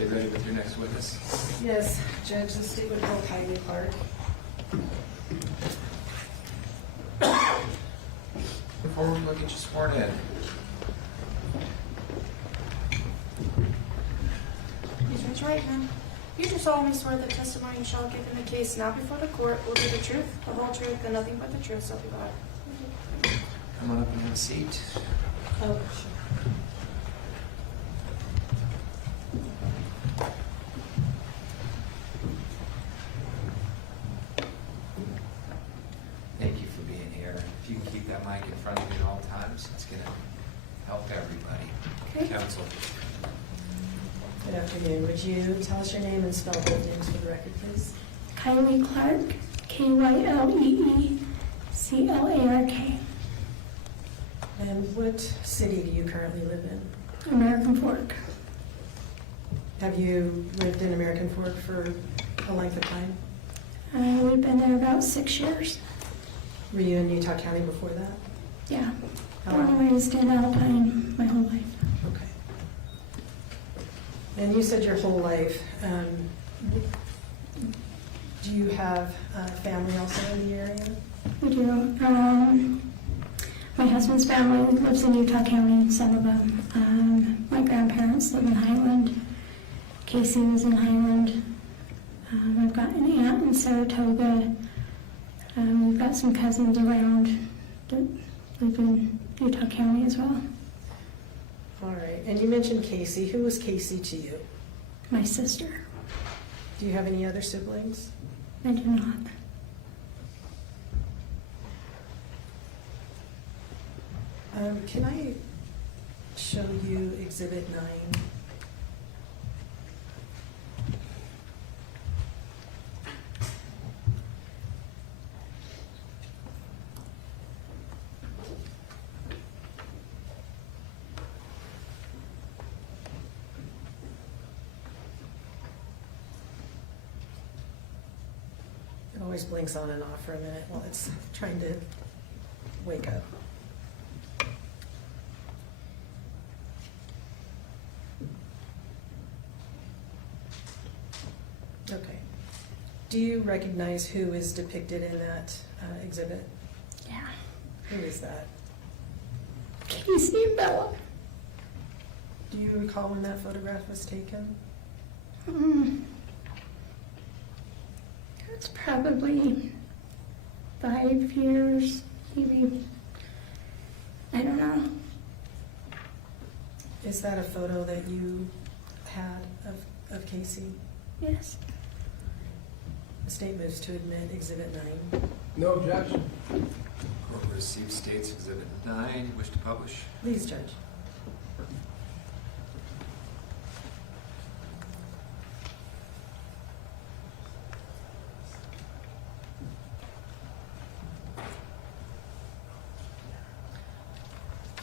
Stay ready with your next witness. Yes, Judge, the state would call Kylee Clark. Before we'll get you sworn in. Please raise your right hand. You do solemnly swear that testimony you shall give in the case now before the court will be the truth, the whole truth, and nothing but the truth, so help you God. Come on up and have a seat. Oh, sure. Thank you for being here. If you can keep that mic in front of you at all times, it's going to help everybody. Okay. Counsel. Good afternoon. Would you tell us your name and spell both names for the record, please? Kylee Clark, Kylleeclark. And what city do you currently live in? American Fork. Have you lived in American Fork for a length of time? We've been there about 6 years. Were you in Utah County before that? Yeah. How Born long? and raised in Alpine my whole life. Okay. And you said your whole life. Do you have family also in the area? We do. My husband's family lives in Utah County, some of them. My grandparents live in Highland. Kacee was in Highland. I've got an aunt in Saratoga. We've got some cousins around that live in Utah County as well. All right. And you mentioned Kacee. Who was Kacee to you? My sister. Do you have any other siblings? I do not. Can I show you Exhibit 9? It always blinks on and off for a minute while it's trying to wake up. Okay. Do you recognize who is depicted in that exhibit? Yeah. Who is that? Kacee and Bella. Do you recall when that photograph was taken? It's probably 5 years, maybe. I don't know. Is that a photo that you had of Kacee? Yes. The state moves to admit Exhibit 9. No objection. Court will receive State's Exhibit 9. You wish to publish? Please, Judge.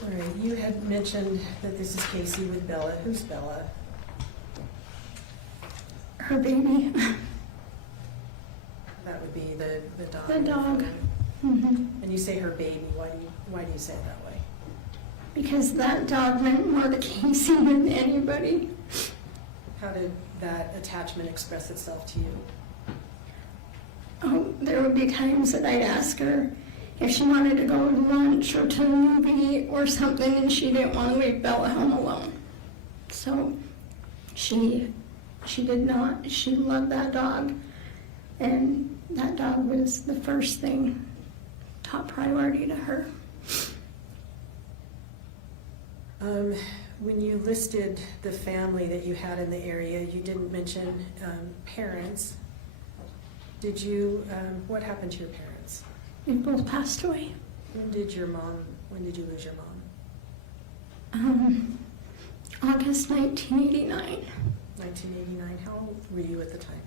All right, you had mentioned that this is Kacee with Bella. Who's Bella? Her baby. That would be the dog. The dog. Hmm. And you say her baby. Why do you say it that way? Because that dog meant more to Kacee than anybody. How did that attachment express itself to you? Oh, there would be times that I'd ask her if she wanted to go to lunch or to a movie or something, and she didn't want to leave Bella home alone. So she did not. She loved that dog, and that dog was the first thing, top priority to her. When you listed the family that you had in the area, you didn't mention parents. Did you? What happened to your parents? They both passed away. When did you lose your mom? August 1989. 1989. How old were you at the time?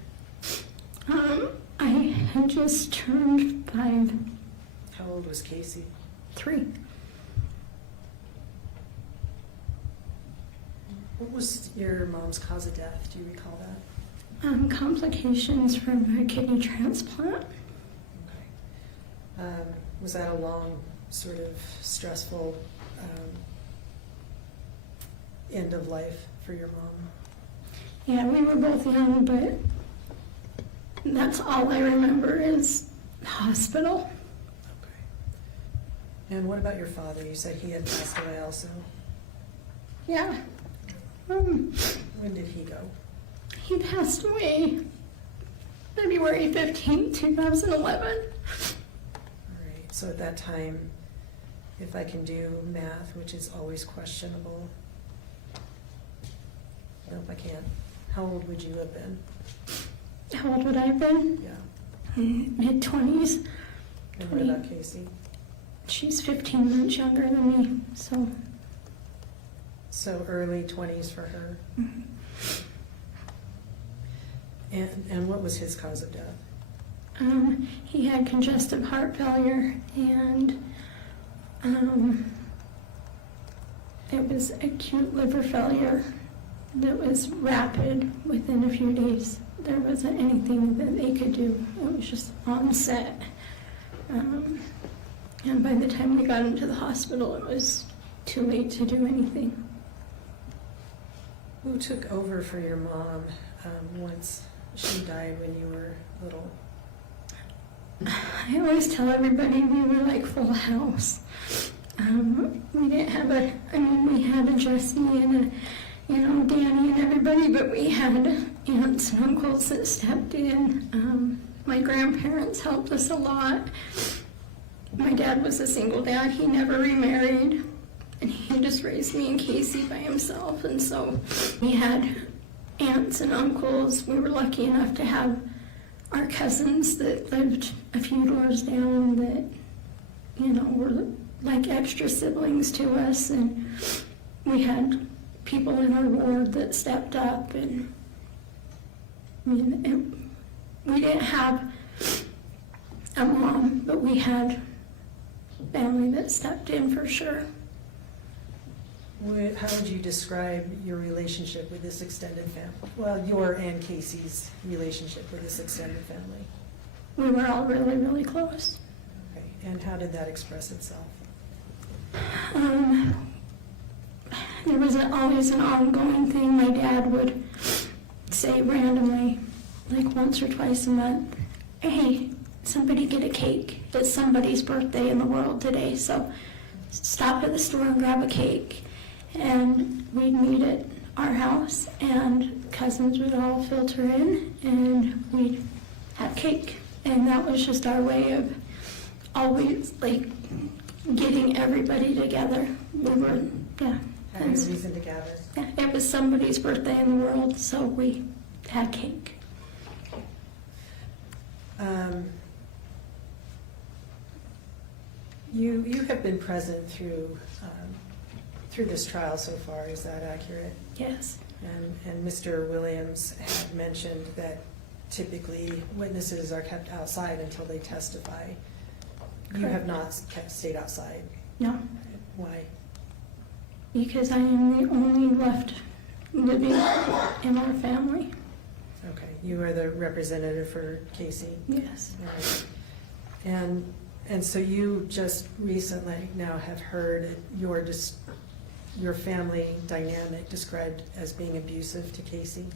I had just turned 5. How old was Kacee? 3. What was your mom's cause of death? Do you recall that? Complications from a kidney transplant. Okay. Was that a long, sort of stressful end of life for your mom? Yeah, we were both young, but that's all I remember is the hospital. Okay. And what about your father? You said he had passed away also. Yeah. When did he go? He passed away February 15, 2011. All right, so at that time, if I can do math, which is always questionable. Nope, I can't. How old would you have been? How old would I have been? Yeah. Mid-20s. And what about Kacee? She's 15 months younger than me, so. So early 20s for her. Mhm. And what was his cause of death? He had congestive heart failure, and it was acute liver failure that was rapid within a few days. There wasn't anything that they could do. It was just onset. And by the time we got him to the hospital, it was too late to do anything. Who took over for your mom once she died when you were little? I always tell everybody we were like Full House. We didn't have we had a Jesse and Danny and everybody, but we had aunts and uncles that stepped in. My grandparents helped us a lot. My dad was a single dad. He never remarried, and he just raised me and Kacee by himself. And so we had aunts and uncles. We were lucky enough to have our cousins that lived a few doors down that, were like extra siblings to us. And we had people in our ward that stepped up. And we didn't have a mom, but we had family that stepped in for sure. How would you describe your relationship with this extended family? Well, your and Casey's relationship with this extended family. We were all really, really close. Okay. And how did that express itself? There was always an ongoing thing. My dad would say randomly, like once or twice a month, "Hey, somebody get a cake. It's somebody's birthday in the world today, so stop at the store and grab a cake." And we'd meet at our house, and cousins would all filter in, and we'd have cake. And that was just our way of always, getting everybody together. We were, Having a reason to gather. it was somebody's birthday in the world, so we had cake. You have been present through this trial so far, is that accurate? Yes. And Mr. Williams had mentioned that typically witnesses are kept outside until they testify. You have not stayed outside. No, Why? because I am the only left living in our family. Okay, you are the representative for Kacee. Yes. All right. And so you just recently now have heard your family dynamic described as being abusive to Kacee.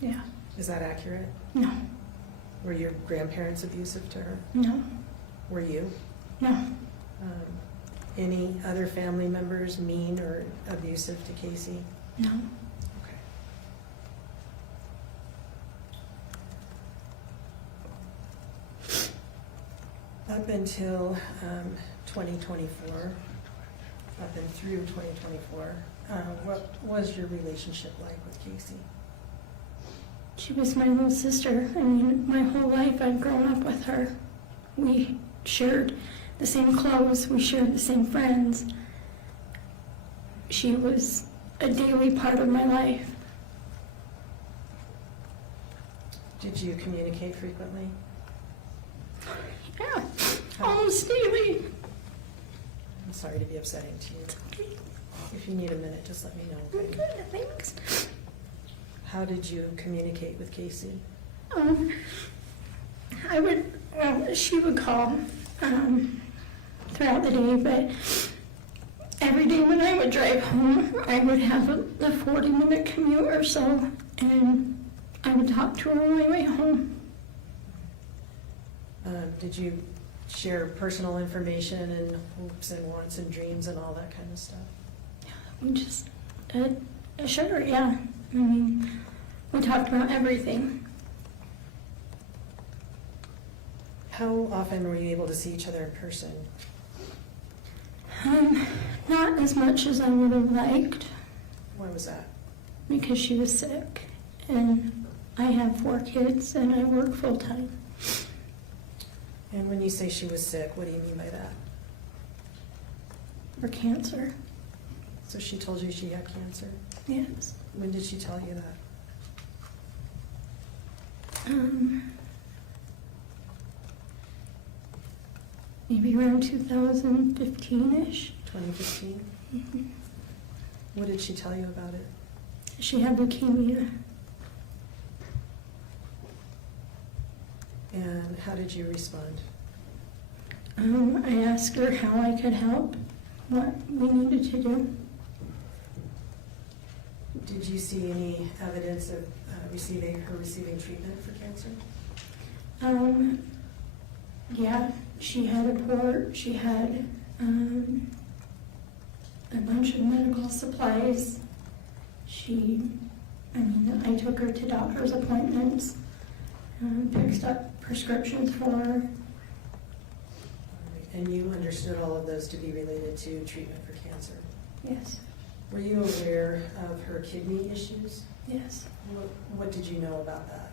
Yeah. Is that accurate? No. Were your grandparents abusive to her? No. Were you? No. Any other family members mean or abusive to Kacee? No. Okay. Up until 2024, up and through 2024, what was your relationship like with Kacee? She was my little sister. I mean, my whole life I've grown up with her. We shared the same clothes. We shared the same friends. She was a daily part of my life. Did you communicate frequently? Yeah, almost daily. I'm sorry to be upsetting to you. If you need a minute, just let me know. I'm Okay? good, thanks. How did you communicate with Kacee? She would call throughout the day, but every day when I would drive home, I would have a 40-minute commute or so, and I would talk to her on my way home. Did you share personal information and hopes and wants and dreams and all that kind of stuff? We just, sure, yeah. I mean, we talked about everything. How often were you able to see each other in person? Not as much as I would have liked, Why was that? because she was sick. And I have 4 kids and I work full-time. And when you say she was sick, what do you mean by that? For cancer. So she told you she had cancer? Yes. When did she tell you that? Maybe around 2015-ish. 2015? Mhm. What did she tell you about it? She had leukemia. And how did you respond? I asked her how I could help, what we needed to do. Did you see any evidence of receiving treatment for cancer? Yeah, she had a port, she had a bunch of medical supplies. I took her to doctor's appointments, fixed up prescriptions for her. And you understood all of those to be related to treatment for cancer. Yes, Were you aware of her kidney issues? yes. What did you know about that?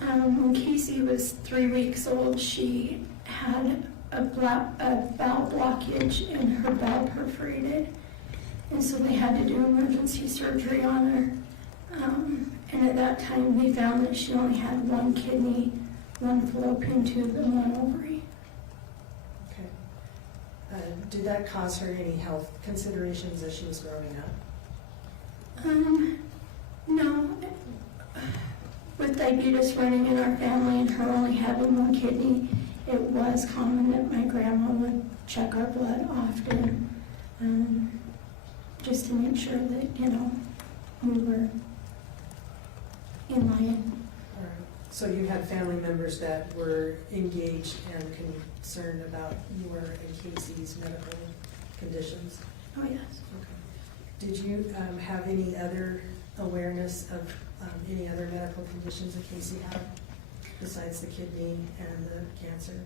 When Kacee was 3 weeks old, she had a bowel blockage and her bowel perforated. And so they had to do emergency surgery on her. And at that time, they found that she only had 1 kidney, 1 fallopian tube, and 1 ovary. Okay. Did that cause her any health considerations as she was growing up? No. With diabetes running in our family and her only having 1 kidney, it was common that my grandma would check our blood often, just to make sure that, we were in line. All right. So you had family members that were engaged and concerned about your and Kacee's medical conditions? Oh, yes. Okay. Did you have any other awareness of any other medical conditions that Kacee had besides the kidney and the cancer?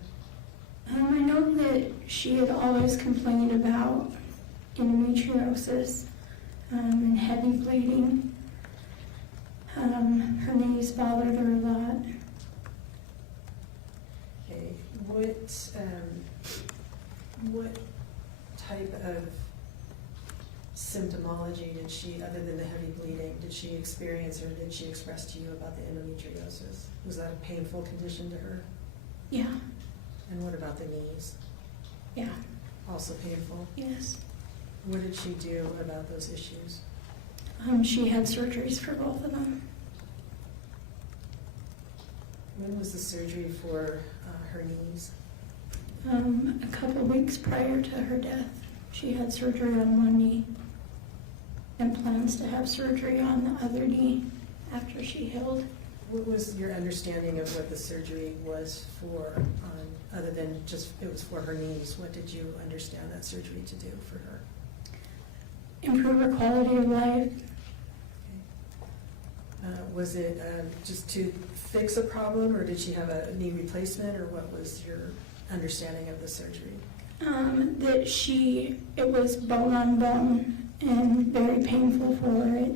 I know that she had always complained about endometriosis and heavy bleeding. Her knees bothered her a lot. Okay. What type of symptomology did she, other than the heavy bleeding, did she experience or did she express to you about the endometriosis? Was that a painful condition to her? Yeah, And what about the knees? yeah, Also painful? yes. What did she do about those issues? She had surgeries for both of them. When was the surgery for her knees? A couple weeks prior to her death, she had surgery on 1 knee and plans to have surgery on the other knee after she healed. What was your understanding of what the surgery was for, other than just it was for her knees? What did you understand that surgery to do for her? Improve her quality of life. Was it just to fix a problem, or did she have a knee replacement, or what was your understanding of the surgery? It was bone on bone and very painful for her. It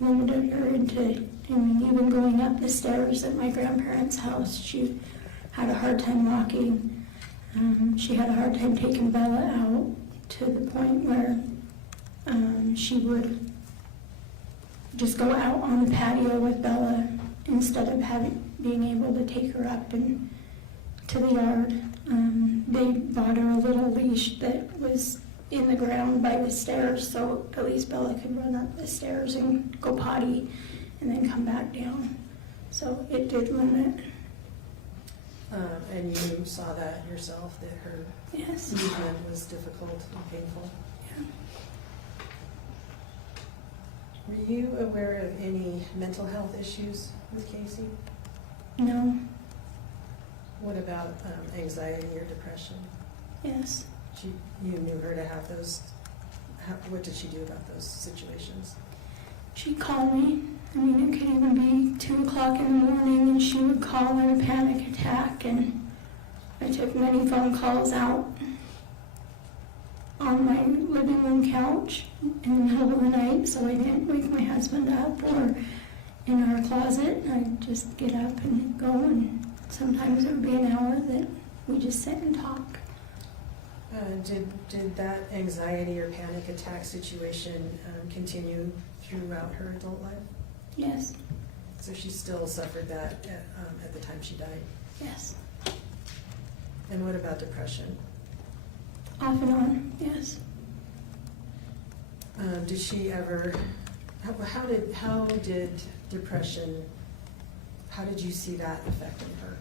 limited her into, even going up the stairs at my grandparents' house, she had a hard time walking. She had a hard time taking Bella out to the point where she would just go out on the patio with Bella instead of being able to take her up and to the yard. They bought her a little leash that was in the ground by the stairs, so at least Bella could run up the stairs and go potty and then come back down. So it did limit. And you saw that yourself, that her Yes. movement was difficult and painful. Yeah. Were you aware of any mental health issues with Kacee? No. What about anxiety or depression? Yes. You knew her to have those. What did she do about those situations? She'd call me. I mean, it could even be 2 o'clock in the morning, and she would call in a panic attack, and I took many phone calls out on my living room couch in the middle of the night so I didn't wake my husband up, or in our closet. I'd just get up and go, and sometimes it would be an hour that we just sit and talk. Did that anxiety or panic attack situation continue throughout her adult life? Yes. So she still suffered that at the time she died? Yes. And what about depression? Off and on, yes. Did she ever, how did depression, how did you see that affecting her?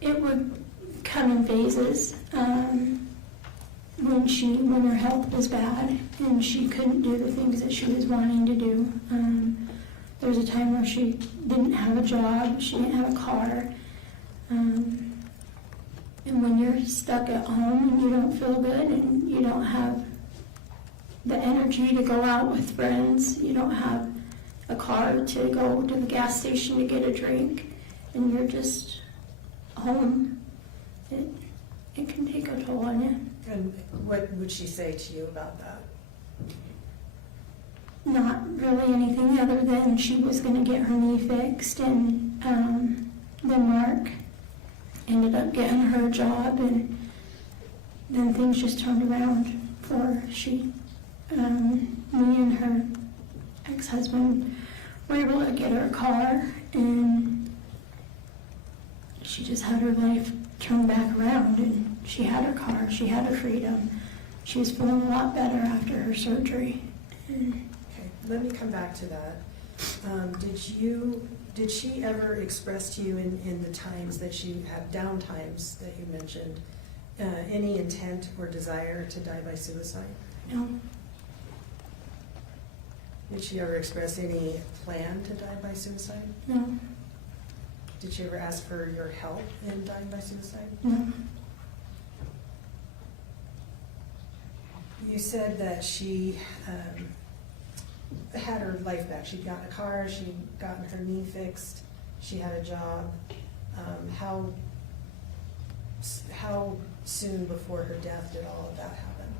It would come in phases. When her health was bad and she couldn't do the things that she was wanting to do. There was a time where she didn't have a job, she didn't have a car. And when you're stuck at home and you don't feel good and you don't have the energy to go out with friends, you don't have a car to go to the gas station to get a drink, and you're just home, it can take a toll on you. And what would she say to you about that? Not really anything other than she was going to get her knee fixed, and then Mark ended up getting her a job, and then things just turned around for her. Me and her ex-husband were able to get her a car, and she just had her life turned back around, and she had her car, she had her freedom. She was feeling a lot better after her surgery. Okay, let me come back to that. Did she ever express to you in the times that you have down times that you mentioned, any intent or desire to die by suicide? No, Did she ever express any plan to die by suicide? no, Did she ever ask for your help in dying by suicide? no. You said that she had her life back. She'd gotten a car, she'd gotten her knee fixed, she had a job. How soon before her death did all of that happen?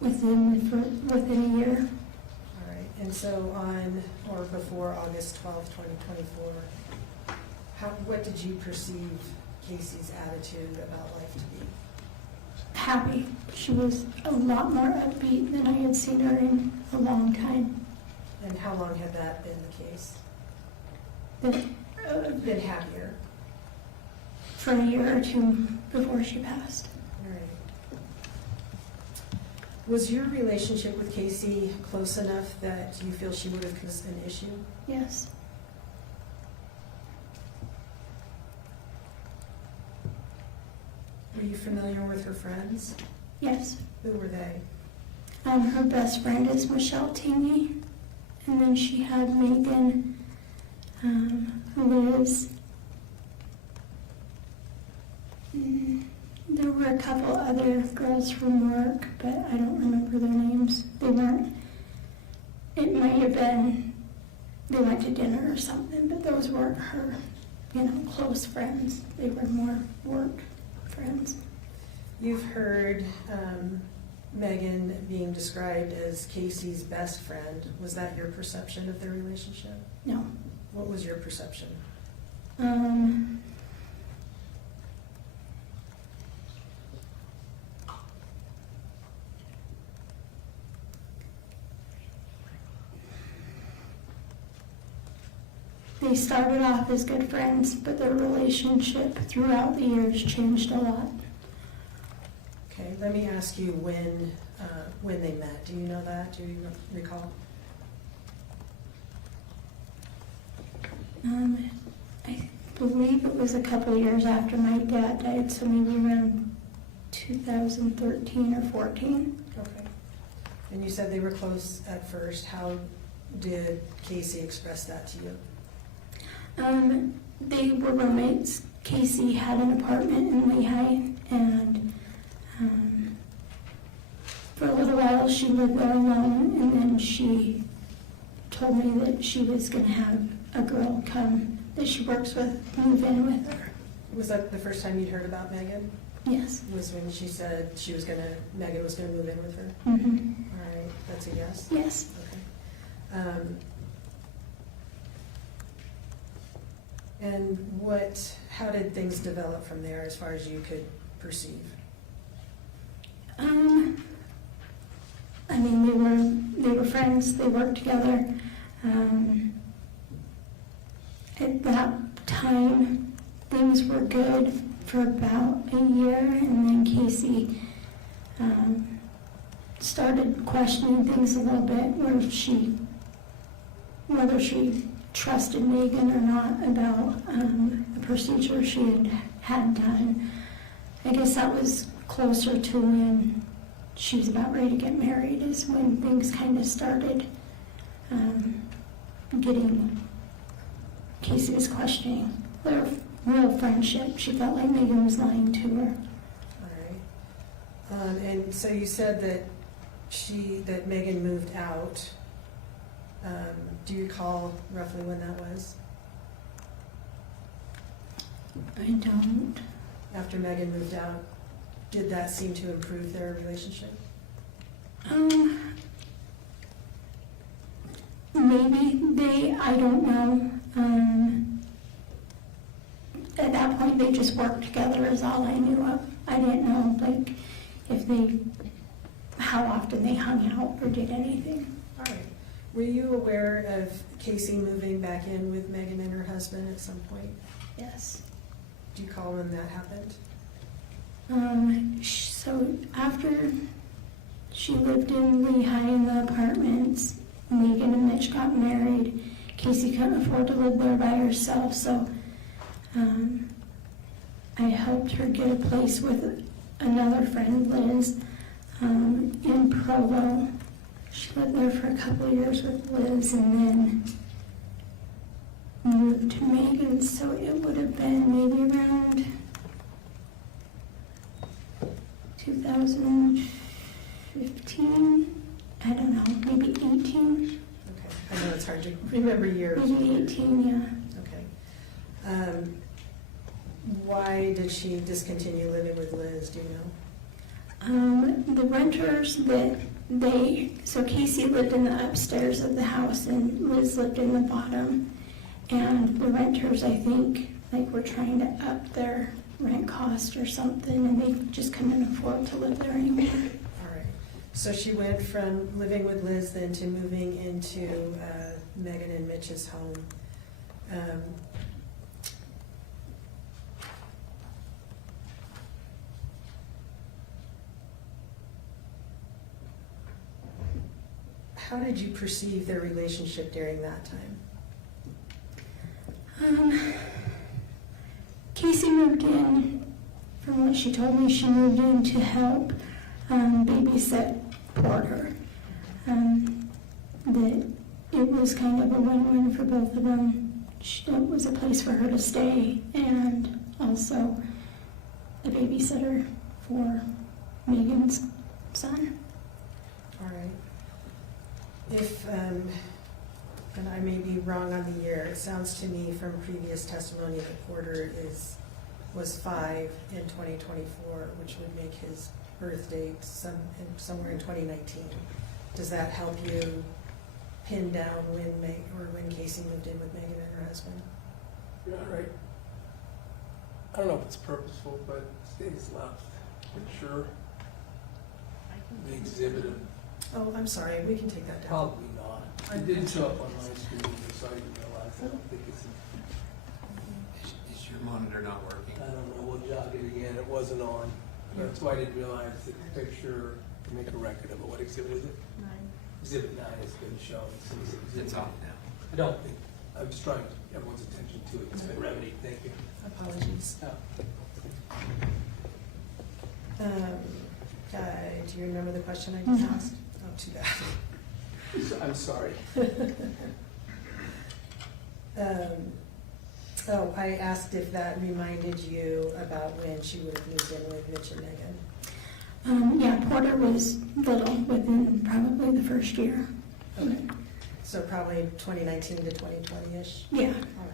Within a year. All right, and so on or before August 12th, 2024, what did you perceive Kacee's attitude about life to be? Happy. She was a lot more upbeat than I had seen her in a long time. And how long had that been the case? Been happier? For a year or two before she passed. All right. Was your relationship with Kacee close enough that you feel she would have caused an issue? Yes. Were you familiar with her friends? Yes. Who were they? Her best friend is Michelle Tingy, and then she had Meggan, Liz. There were a couple other girls from work, but I don't remember their names. They weren't, it might have been, they went to dinner or something, but those weren't her, close friends. They were more work friends. You've heard Meggan being described as Kacee's best friend. Was that your perception of their relationship? No. What was your perception? They started off as good friends, but their relationship throughout the years changed a lot. Okay, let me ask you when they met. Do you know that? Do you recall? I believe it was a couple years after my dad died, so maybe around 2013 or 14. Okay. And you said they were close at first. How did Kacee express that to you? They were roommates. Kacee had an apartment in Lehigh, and for a little while she lived there alone, and then she told me that she was going to have a girl come that she works with move in with her. Was that the first time you'd heard about Meggan? Yes. Was when she said Meggan was gonna move in with her? Mm-hmm. All right, that's a yes? Yes. Okay. And how did things develop from there as far as you could perceive? I mean, they were friends. They worked together. At that time, things were good for about a year, and then Kacee started questioning things a little bit, whether she trusted Meggan or not about a procedure she had done. I guess that was closer to when she was about ready to get married, is when things kind of started getting. Kacee was questioning their real friendship. She felt like Meggan was lying to her. All right. And so you said that Meggan moved out. Do you recall roughly when that was? I don't. After Meggan moved out, did that seem to improve their relationship? Maybe I don't know. At that point, they just worked together is all I knew of. I didn't know, like, how often they hung out or did anything. All right. Were you aware of Kacee moving back in with Meggan and her husband at some point? Yes. Do you recall when that happened? So after she lived in Lehigh in the apartments, Meggan and Mitch got married. Kacee couldn't afford to live there by herself, so I helped her get a place with another friend, Liz, in Provo. She lived there for a couple of years with Liz and then moved to Meggan, so it would have been maybe around 2015, I don't know, maybe 18. Okay. I know it's hard to remember years. Maybe 18, yeah. Okay. Why did she discontinue living with Liz, do you know? The renters so Kacee lived in the upstairs of the house and Liz lived in the bottom. And the renters, I think, were trying to up their rent cost or something, and they just couldn't afford to live there anymore. All right. So she went from living with Liz then to moving into Meggan and Mitch's home. How did you perceive their relationship during that time? Kacee moved in, from what she told me, she moved in to help babysit Porter. That it was kind of a win-win for both of them. It was a place for her to stay and also a babysitter for Meggan's son. All right. And I may be wrong on the year, it sounds to me from previous testimony that Porter was 5 in 2024, which would make his birth date somewhere in 2019. Does that help you pin down when Kacee moved in with Meggan and her husband? Yeah, right. I don't know if it's purposeful, but it's left. I'm sure. The exhibit of Oh, I'm sorry, we can take that down. probably not. It didn't show up on my screen, so I didn't realize. I don't think it's. Is your monitor not working? I don't know. We'll jog it again. It wasn't on. That's why I didn't realize that the picture to make a record of it. What exhibit is it? 9. Exhibit 9 has been shown. It's off now. I don't think. I'm just trying to everyone's attention to it. It's been remedied. Thank you. Apologies. Do you remember the question I just asked? too I'm sorry. bad. Oh, I asked if that reminded you about when she would have moved in with Mitch and Meggan. Yeah, Porter was little within probably the first year. Okay, so probably 2019 to 2020-ish? Yeah. All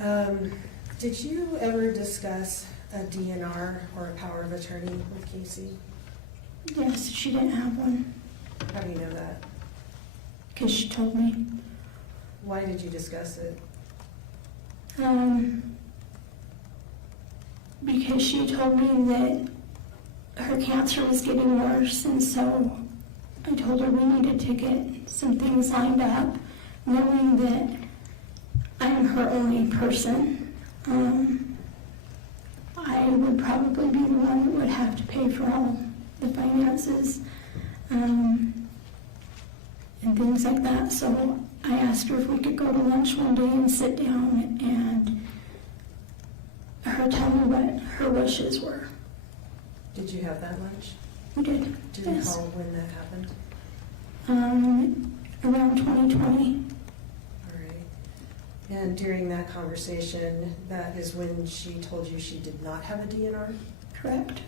right. Did you ever discuss a DNR or a power of attorney with Kacee? Yes, she didn't have one How do you know that? because she told me. Why did you discuss it? Because she told me that her cancer was getting worse, and so I told her we needed to get some things lined up, knowing that I'm her only person. I would probably be the one that would have to pay for all the finances and things like that. So I asked her if we could go to lunch one day and sit down and her tell me what her wishes were. Did you have that lunch? We did. Do you Yes. recall when that happened? Around 2020. All right. And during that conversation, that is when she told you she did not have a DNR? Correct.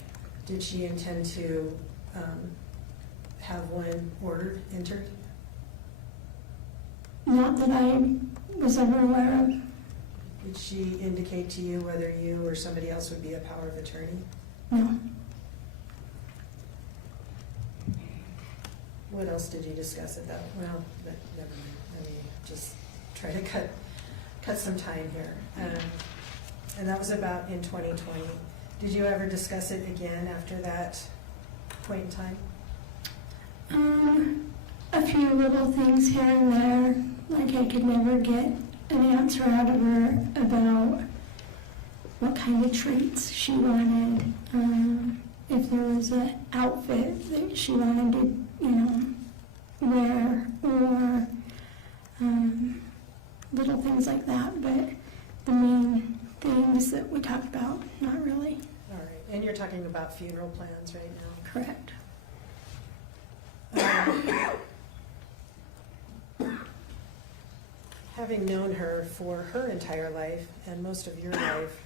Did she intend to have one ordered, entered? Not that I was ever aware of. Did she indicate to you whether you or somebody else would be a power of attorney? No. What else did you discuss at that? Well, never mind. Let me just try to cut some time here. And that was about in 2020. Did you ever discuss it again after that point in time? A few little things here and there, like I could never get an answer out of her about what kind of treats she wanted, if there was an outfit that she wanted to, wear, or little things like that. But the main things that we talked about, not really. All right. And you're talking about funeral plans right now? Correct. Having known her for her entire life and most of your life,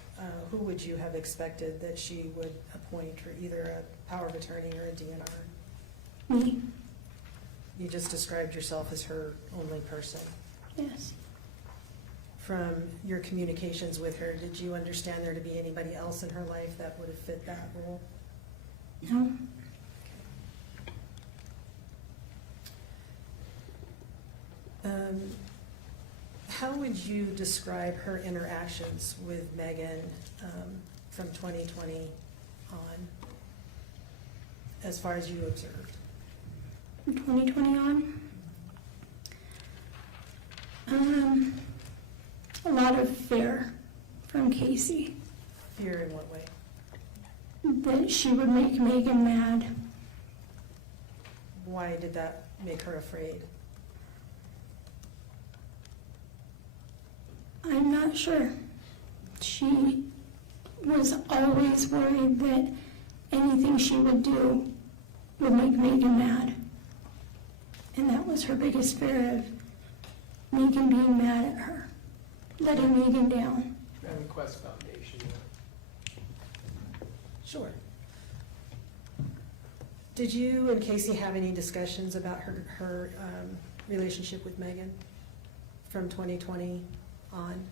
who would you have expected that she would appoint for either a power of attorney or a DNR? Me? You just described yourself as her only person. Yes. From your communications with her, did you understand there to be anybody else in her life that would have fit that role? No. How would you describe her interactions with Meggan from 2020 on, as far as you observed? From 2020 on? A lot of fear from Kacee Fear in what way? that she would make Meggan mad. Why did that make her afraid? I'm not sure. She was always worried that anything she would do would make Meggan mad. And that was her biggest fear, of Meggan being mad at her, letting Meggan down. And the Quest Foundation. Sure. Did you and Kacee have any discussions about her relationship with Meggan from 2020 on?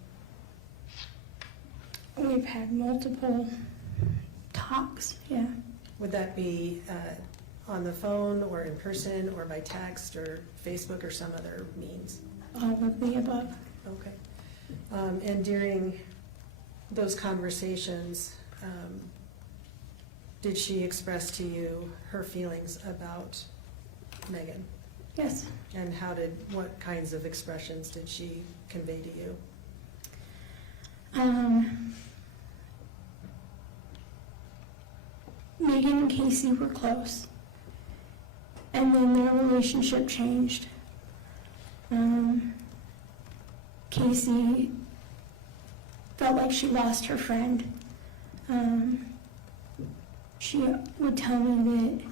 We've had multiple talks, yeah. Would that be on the phone or in person or by text or Facebook or some other means? All of the above. Okay. And during those conversations, did she express to you her feelings about Meggan? Yes. And what kinds of expressions did she convey to you? Meggan and Kacee were close, and then their relationship changed. Kacee felt like she lost her friend. She would tell me that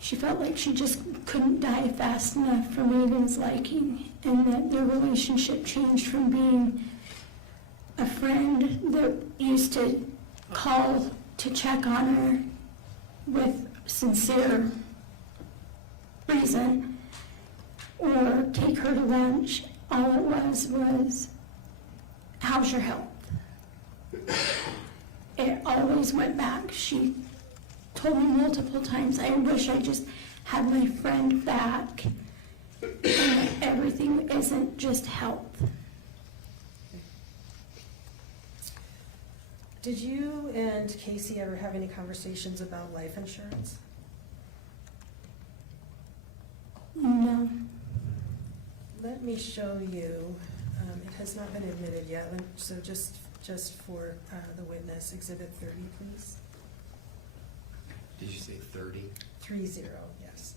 she felt like she just couldn't die fast enough for Meggan's liking, and that their relationship changed from being a friend that used to call to check on her with sincere reason or take her to lunch. All it was, how's your health? It always went back. She told me multiple times, I wish I just had my friend back, and that everything isn't just health. Did you and Kacee ever have any conversations about life insurance? No. Let me show you, it has not been admitted yet, so just for the witness, Exhibit 30, please. Did you say 30? 30, yes.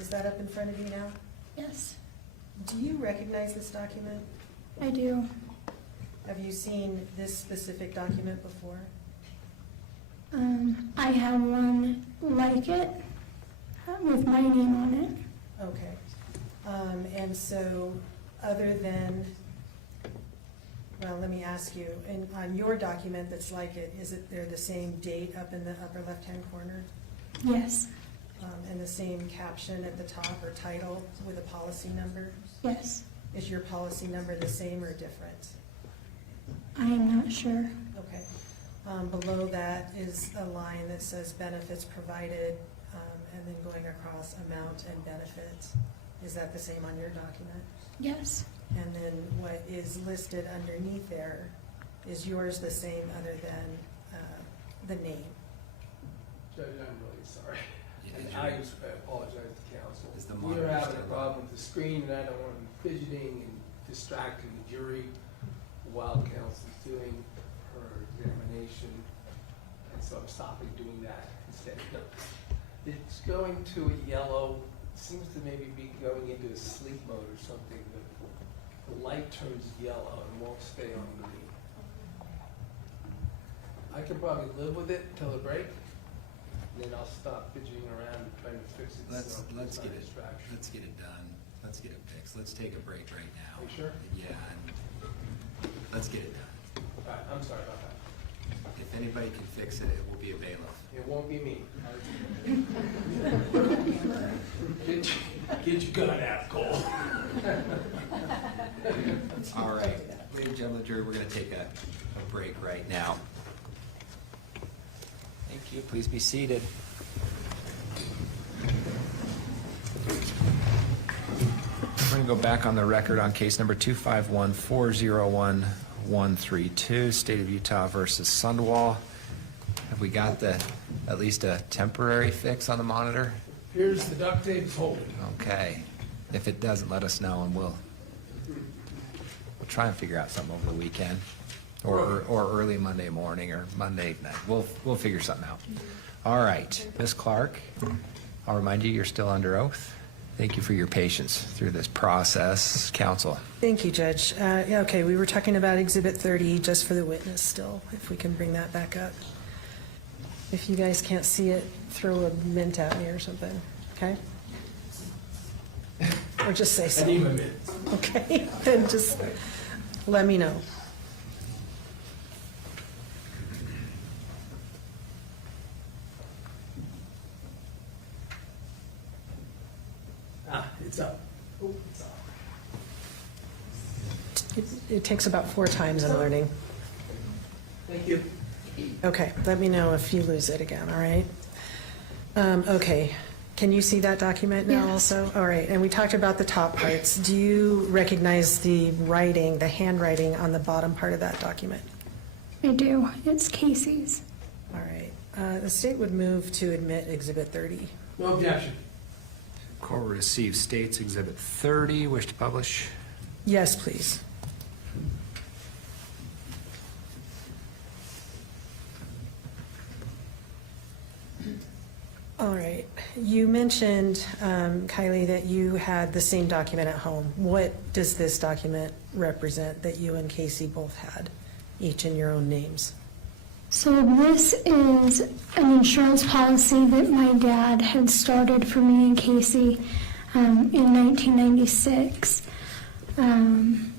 Is that up in front of you now? Yes, Do you recognize this document? I do. Have you seen this specific document before? I have one like it with my name on it. Okay. And so, other than, well, let me ask you, on your document that's like it, is it there the same date up in the upper left-hand corner? Yes, And the same caption at the top or title with a policy number? yes. Is your policy number the same or different? I am not sure. Okay. Below that is a line that says benefits provided, and then going across amount and benefits. Is that the same on your document? Yes, And then what is listed underneath there, is yours the same other than the name? Judge, I'm really sorry. Yeah, And is I your- apologize to counsel. Is the We monitor are having a still problem with the screen, and I don't want them fidgeting and distracting the jury while counsel's doing her examination. And so I'm stopping doing that instead. No. It's going to a yellow, seems to maybe be going into a sleep mode or something. The light turns yellow and won't stay on green. I could probably live with it until the break, and then I'll stop fidgeting around and trying to fix it. Let's so get it's not a it, distraction. let's get it done. Let's get it fixed. Let's take a break right now. You sure? Yeah, and let's get it done. All right, I'm sorry about that. If anybody can fix it, it will be a bailiff. It won't be me. Get your gun out, Cole. All right, ladies and gentlemen, jury, we're gonna take a break right now. Thank you, please be seated. We're gonna go back on the record on case number 251-401-132, State of Utah versus Sundwall. Have we got at least a temporary fix on the monitor? Here's the duct tape is holding. Okay. If it doesn't, let us know and we'll try and figure out something over the weekend or early Monday morning or Monday night. We'll figure something out. All right, Ms. Clark, I'll remind you, you're still under oath. Thank you for your patience through this process, counsel. Thank you, Judge. Yeah, okay, we were talking about Exhibit 30, just for the witness still, if we can bring that back up. If you guys can't see it, throw a mint at me or something, okay? Or just say I so. need my mint. Okay, then just let me know. It's up. Oh, it's up. It takes about 4 times in learning. Thank you. Okay, let me know if you lose it again, all right? Okay, can you see that document now Yes. also? All right, and we talked about the top parts. Do you recognize the writing, the handwriting on the bottom part of that document? I do. It's Casey's. All right, The state would move to admit Exhibit 30. No objection. Court will receive State's Exhibit 30. Wish to publish? Yes, please. All right. You mentioned, Kylee, that you had the same document at home. What does this document represent that you and Kacee both had, each in your own names? So this is an insurance policy that my dad had started for me and Kacee in 1996. And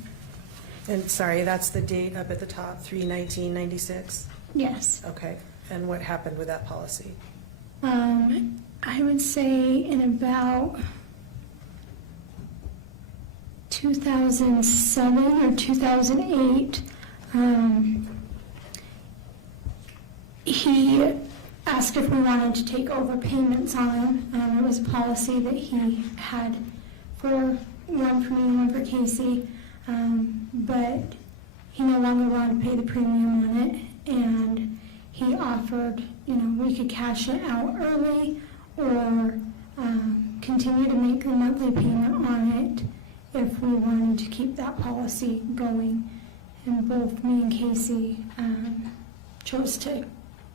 sorry, that's the date up at the top, 3/19/96? Yes. Okay. And what happened with that policy? I would say in about 2007 or 2008, he asked if we wanted to take over payments on him. It was a policy that he had for one for me and one for Kacee, but he no longer wanted to pay the premium on it, and he offered, we could cash it out early or continue to make the monthly payment on it if we wanted to keep that policy going. And both me and Kacee chose to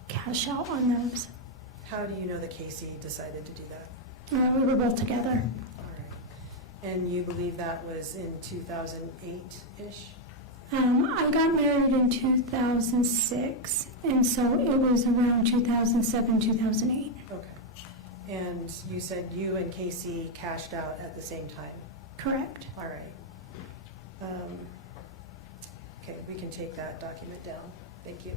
cash out on those. How do you know that Kacee decided to do that? We were both together. All right. And you believe that was in 2008-ish? I got married in 2006, and so it was around 2007, 2008. Okay. And you said you and Kacee cashed out at the same time? Correct. All right. Okay, we can take that document down. Thank you.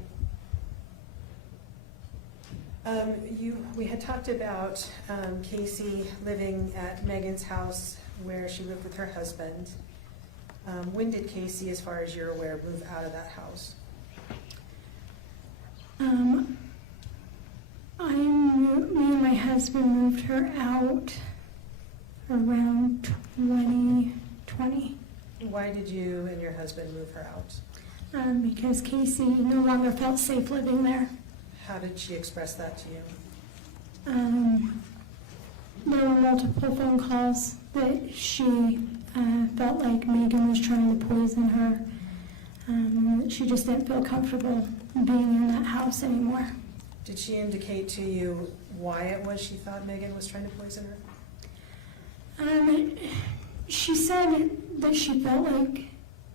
We had talked about Kacee living at Meggan's house where she lived with her husband. When did Kacee, as far as you're aware, move out of that house? Me and my husband moved her out around 2020 Why did you and your husband move her out? because Kacee no longer felt safe living there. How did she express that to you? There were multiple phone calls that she felt like Meggan was trying to poison her. She just didn't feel comfortable being in that house anymore. Did she indicate to you why it was she thought Meggan was trying to poison her? She said that she felt like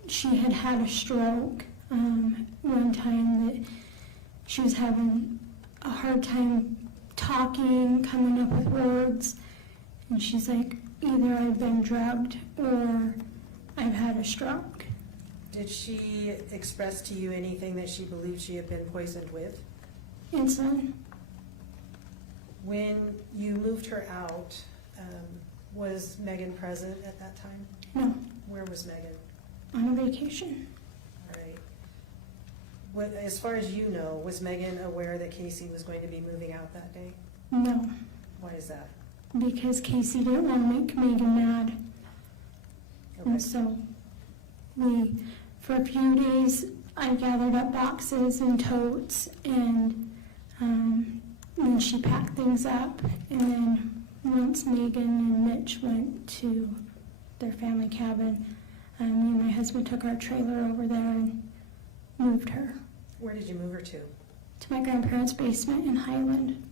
she had had a stroke one time, that she was having a hard time talking, coming up with words, and she's like, either I've been drugged or I've had a stroke. Did she express to you anything that she believed she had been poisoned with? Insulin. When you moved her out, was Meggan present at that time? No, Where was Meggan? on a vacation. All right. What, as far as you know, was Meggan aware that Kacee was going to be moving out that day? No, Why is that? because Kacee didn't want to make Meggan mad. Okay. And so for a few days, I gathered up boxes and totes, and then she packed things up. And then once Meggan and Mitch went to their family cabin, me and my husband took our trailer over there and moved her Where did you move her to? to my grandparents' basement in Highland.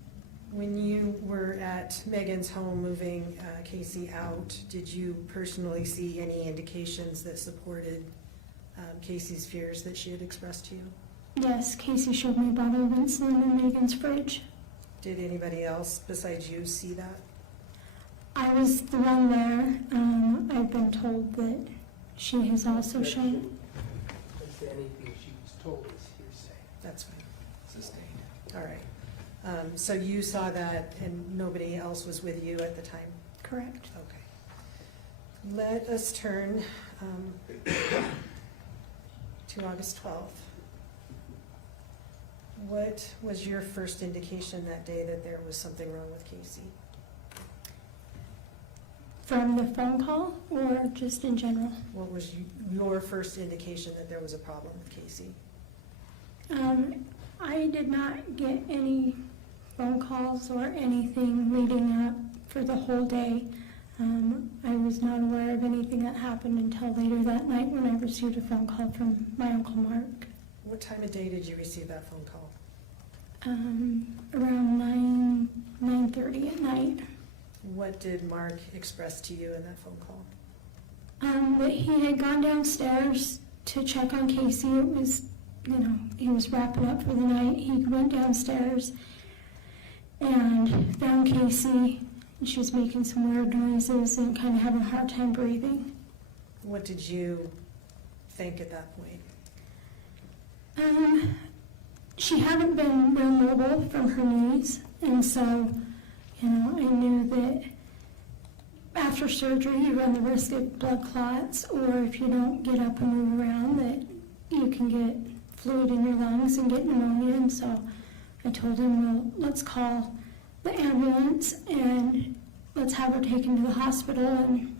When you were at Meggan's home moving Kacee out, did you personally see any indications that supported Kacee's fears that she had expressed to you? Yes, Kacee showed me a bottle of insulin in Meggan's fridge. Did anybody else besides you see that? I was the one there. I've been told that she has also shown. Anything she was told is hearsay. That's fine. Sustained. All right. So you saw that and nobody else was with you at the time? Correct. Okay. Let us turn to August 12th. What was your first indication that day that there was something wrong with Kacee? From the phone call or just in general? What was your first indication that there was a problem with Kacee? I did not get any phone calls or anything leading up for the whole day. I was not aware of anything that happened until later that night when I received a phone call from my Uncle Mark. What time of day did you receive that phone call? Around 9:30 at night. What did Mark express to you in that phone call? That he had gone downstairs to check on Kacee. It was, he was wrapping up for the night. He went downstairs and found Kacee. She was making some weird noises and kind of having a hard time breathing. What did you think at that point? She hadn't been real mobile from her knees, and so, I knew that after surgery you run the risk of blood clots, or if you don't get up and move around, that you can get fluid in your lungs and get pneumonia. And so I told him, well, let's call the ambulance and let's have her taken to the hospital and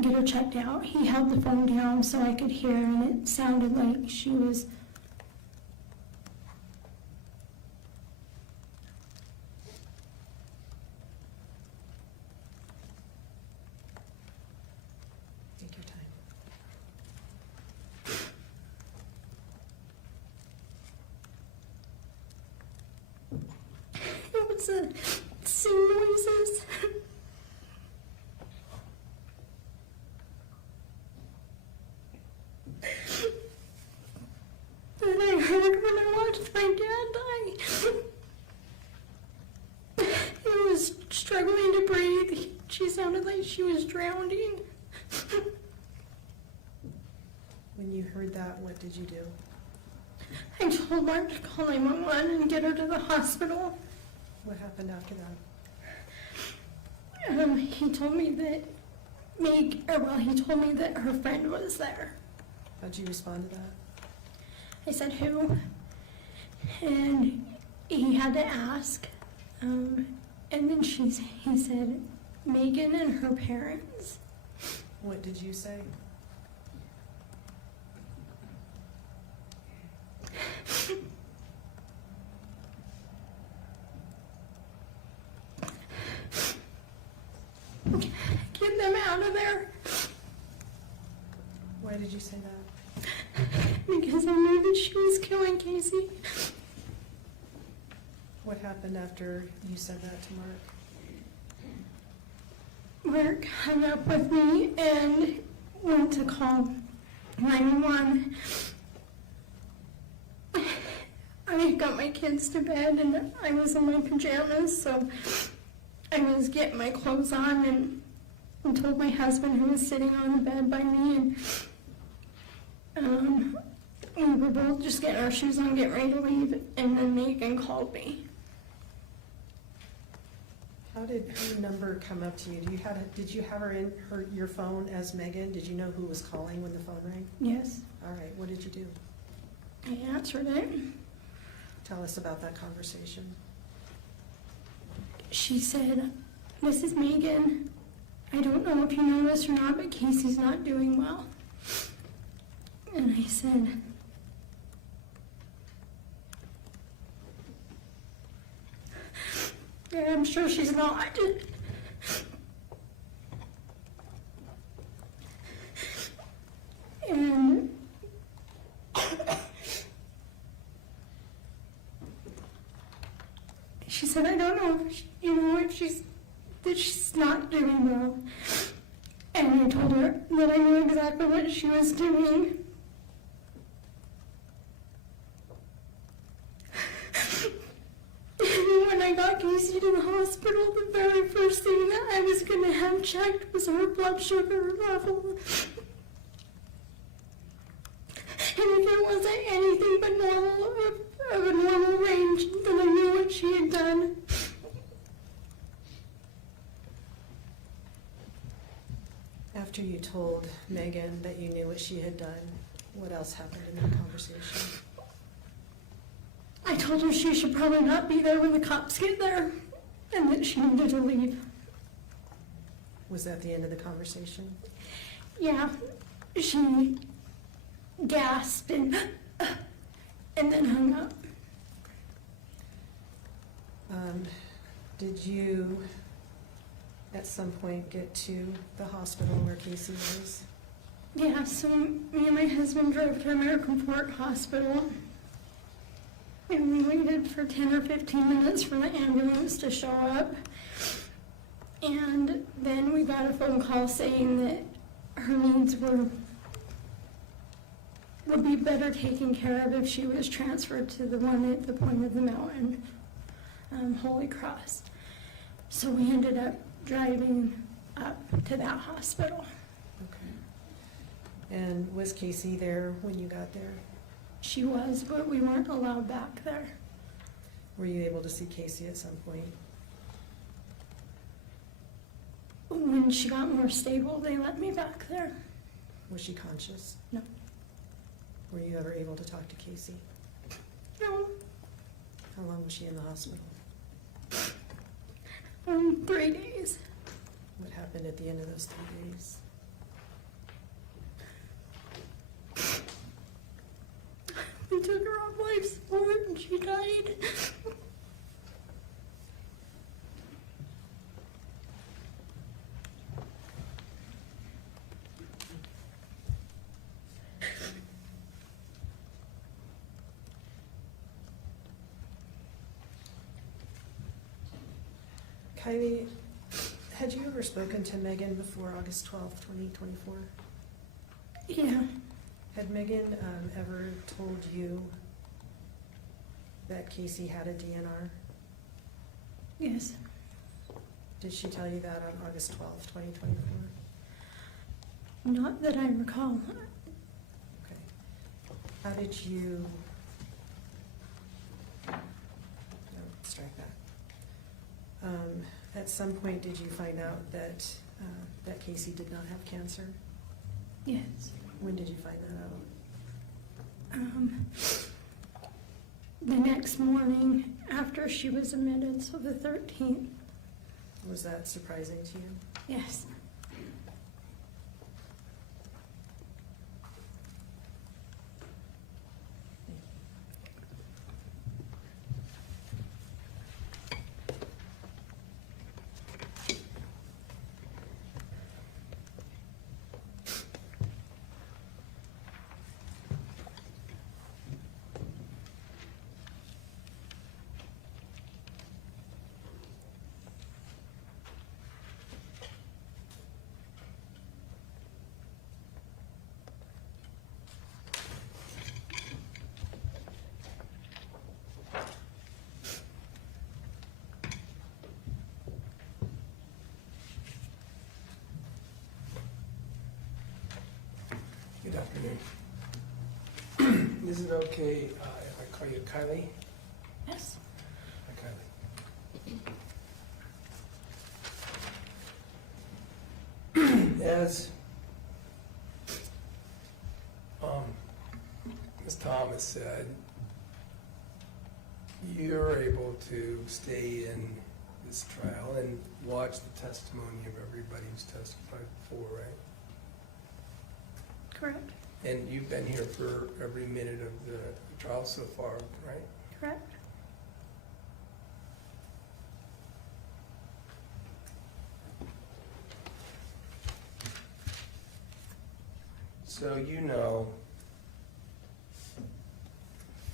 get her checked out. He held the phone down so I could hear, and it sounded like she was Take your time. it was sing noises. That I heard when I watched my dad die. He was struggling to breathe. She sounded like she was drowning. When you heard that, what did you do? I told Mark to call 911 and get her to the hospital. What happened after that? He told me that he told me that her friend was there. How'd you respond to that? I said, who? And he had to ask. And then he said, Meggan and her parents. What did you say? Get them out of there. Why did you say that? Because I knew that she was killing Kacee. What happened after you said that to Mark? Mark hung up with me and went to call 911. I got my kids to bed and I was in my pajamas, so I was getting my clothes on and told my husband, who was sitting on the bed by me, and we were both just getting our shoes on, getting ready to leave, and then Meggan called me. How did her number come up to you? Did you have her in your phone as Meggan? Did you know who was calling when the phone rang? Yes, All right, what did you do? I answered it. Tell us about that conversation. She said, "This is Meggan. I don't know if you know this or not, but Kacee's not doing well." And I said, "Yeah, I'm sure she's not." And she said, "I don't know if that she's not doing well." And I told her that I knew exactly what she was doing. When I got Kacee to the hospital, the very first thing that I was going to have checked was her blood sugar level. And if it wasn't anything but normal, of a normal range, then I knew what she had done. After you told Meggan that you knew what she had done, what else happened in that conversation? I told her she should probably not be there when the cops get there, and that she needed to leave. Was that the end of the conversation? Yeah, she gasped and then hung up. Did you at some point get to the hospital where Kacee was? Yeah, so me and my husband drove to American Port Hospital. And we waited for 10 or 15 minutes for the ambulance to show up. And then we got a phone call saying that her needs would be better taken care of if she was transferred to the one at the point of the mountain, Holy Cross. So we ended up driving up to that hospital. Okay. And was Kacee there when you got there? She was, but we weren't allowed back there. Were you able to see Kacee at some point? When she got more stable, they let me back there. Was she conscious? No. Were you ever able to talk to Kacee? No. How long was she in the hospital? 3 days. What happened at the end of those 3 days? We took her on life support and she died. Kylee, had you ever spoken to Meggan before August 12th, 2024? Yeah. Had Meggan ever told you that Kacee had a DNR? Yes. Did she tell you that on August 12th, 2024? Not that I recall. Okay. How did you... No, strike that. At some point, did you find out that that Kacee did not have cancer? Yes. When did you find that out? The next morning after she was admitted, so the 13th. Was that surprising to you? Yes. Good afternoon. Is it okay if I call you Kylee? Yes. Hi, Kylee. As Ms. Thomas said, you're able to stay in this trial and watch the testimony of everybody who's testified before, right? Correct. And you've been here for every minute of the trial so far, right? Correct. So you know,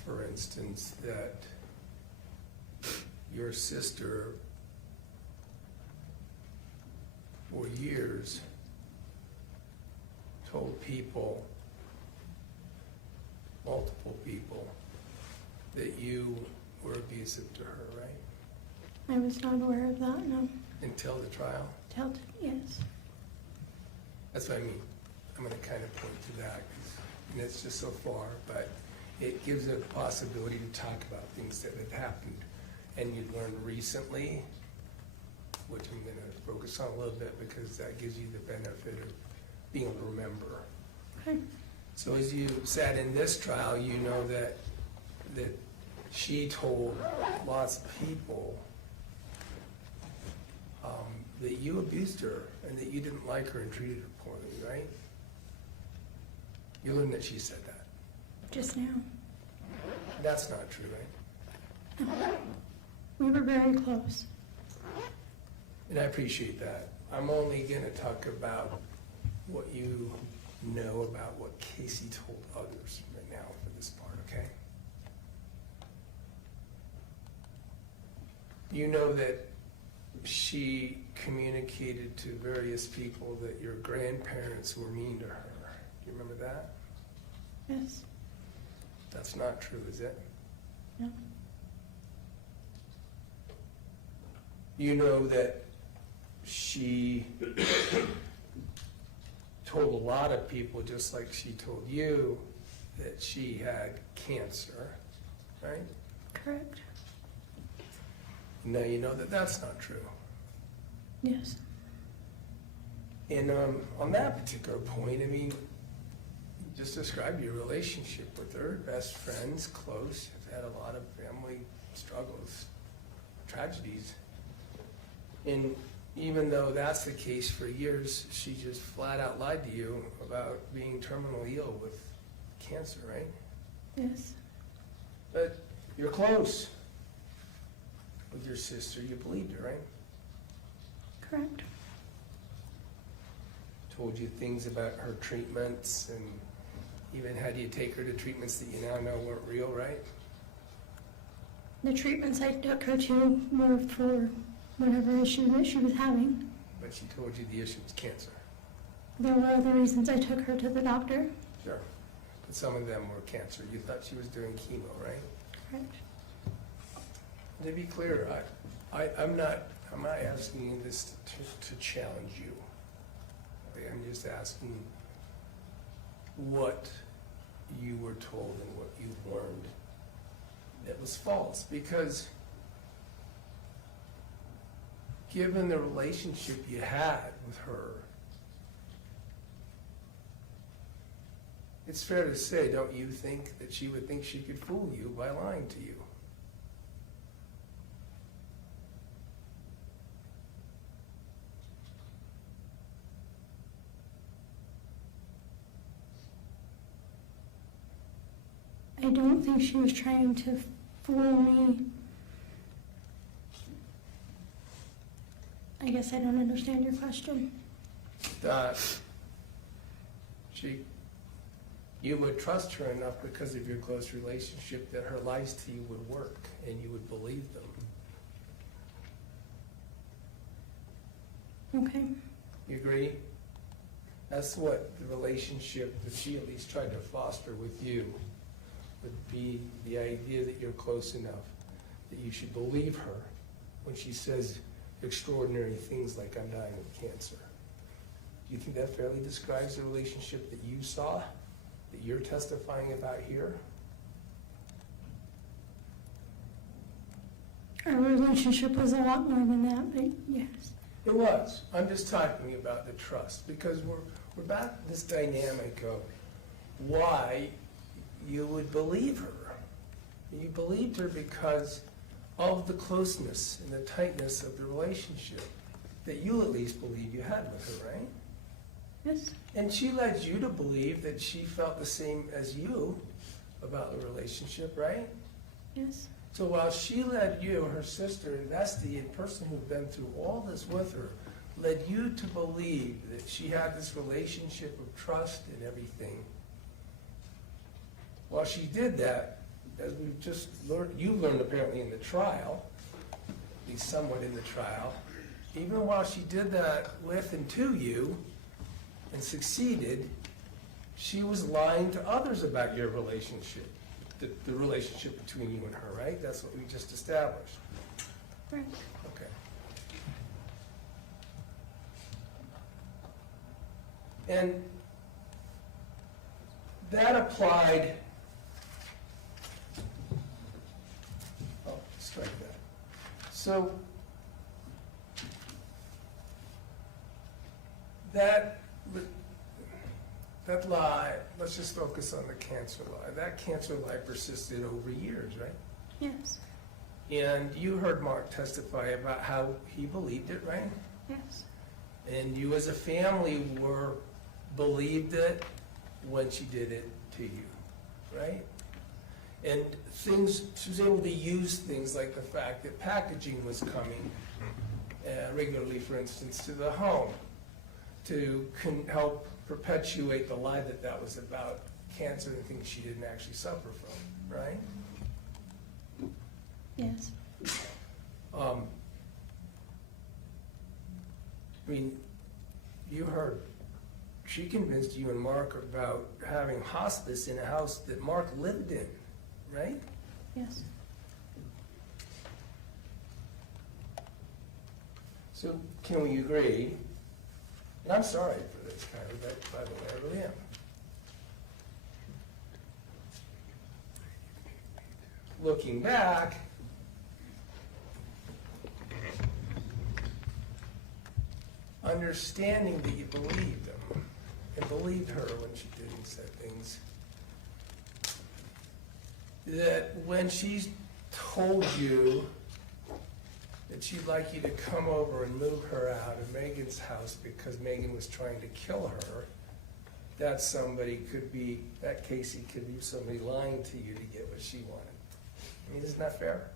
for instance, that your sister for years told people, multiple people, that you were abusive to her, right? I was not aware of that, no. Until the trial? Yes. That's what I mean. I'm gonna kind of point to that, and it's just so far, but it gives a possibility to talk about things that have happened and you learned recently, which I'm gonna focus on a little bit because that gives you the benefit of being able to remember. Okay. So as you sat in this trial, you know that she told lots of people that you abused her and that you didn't like her and treated her poorly, right? You learned that she said that. Just now. That's not true, right? We were very close. And I appreciate that. I'm only gonna talk about what you know about what Kacee told others right now for this part, okay? You know that she communicated to various people that your grandparents were mean to her. Do you remember that? Yes. That's not true, is it? No. You know that she told a lot of people, just like she told you, that she had cancer, right? Correct. Now you know that that's not true. Yes. And on that particular point, I mean, just describe your relationship with her, best friends, close, have had a lot of family struggles, tragedies. And even though that's the case for years, she just flat out lied to you about being terminally ill with cancer, right? Yes. But you're close with your sister, you believed her, right? Correct. Told you things about her treatments and even had you take her to treatments that you now know weren't real, right? The treatments I took her to were for whatever issue that she was having. But she told you the issue was cancer. There were other reasons I took her to the doctor. Sure. But some of them were cancer. You thought she was doing chemo, right? Correct. To be clear, I'm not asking you this to challenge you. Okay, I'm just asking what you were told and what you learned that was false. Because given the relationship you had with her, it's fair to say, don't you think, that she would think she could fool you by lying to you? I don't think she was trying to fool me. I guess I don't understand your question. That you would trust her enough because of your close relationship that her lies to you would work and you would believe them. Okay. You agree? That's what the relationship that she at least tried to foster with you would be, the idea that you're close enough, that you should believe her when she says extraordinary things like, I'm dying of cancer. Do you think that fairly describes the relationship that you saw, that you're testifying about here? Our relationship was a lot more than that, but yes. It was. I'm just talking about the trust, because we're back to this dynamic of why you would believe her. You believed her because of the closeness and the tightness of the relationship that you at least believe you had with her, right? Yes. And she led you to believe that she felt the same as you about the relationship, right? Yes. So while she led you, her sister, and that's the person who'd been through all this with her, led you to believe that she had this relationship of trust and everything. While she did that, as we've just learned, you learned apparently in the trial, at least somewhat in the trial, even while she did that with and to you and succeeded, she was lying to others about your relationship, the relationship between you and her, right? That's what we just established. Right. Okay. And that applied, strike that. So that lie, let's just focus on the cancer lie. That cancer lie persisted over years, right? Yes. And you heard Mark testify about how he believed it, right? Yes. And you as a family believed it when she did it to you, right? And things, she was able to use things like the fact that packaging was coming regularly, for instance, to the home to help perpetuate the lie that that was about cancer and things she didn't actually suffer from, right? Yes. I mean, you heard, she convinced you and Mark about having hospice in a house that Mark lived in, right? Yes. So can we agree, and I'm sorry for this, Kylee, by the way, I really am. Looking back, understanding that you believed him and believed her when she did and said things, that when she told you that she'd like you to come over and move her out of Megan's house because Megan was trying to kill her, that somebody could be, that Kacee could be somebody lying to you to get what she wanted. I mean, isn't that fair?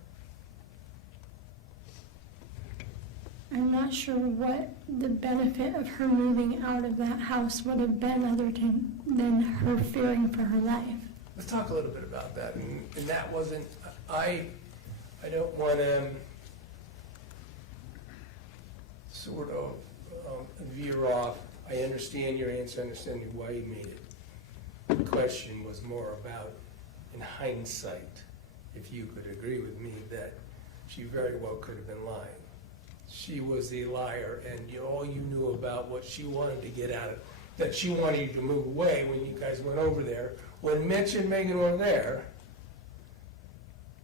I'm not sure what the benefit of her moving out of that house would have been other than her fearing for her life. Let's talk a little bit about that. And that wasn't, I don't want to sort of veer off. I understand your answer, I understand why you made it. The question was more about, in hindsight, if you could agree with me that she very well could have been lying. She was a liar, and all you knew about what she wanted to get out of, that she wanted you to move away when you guys went over there. When Mitch and Megan were there,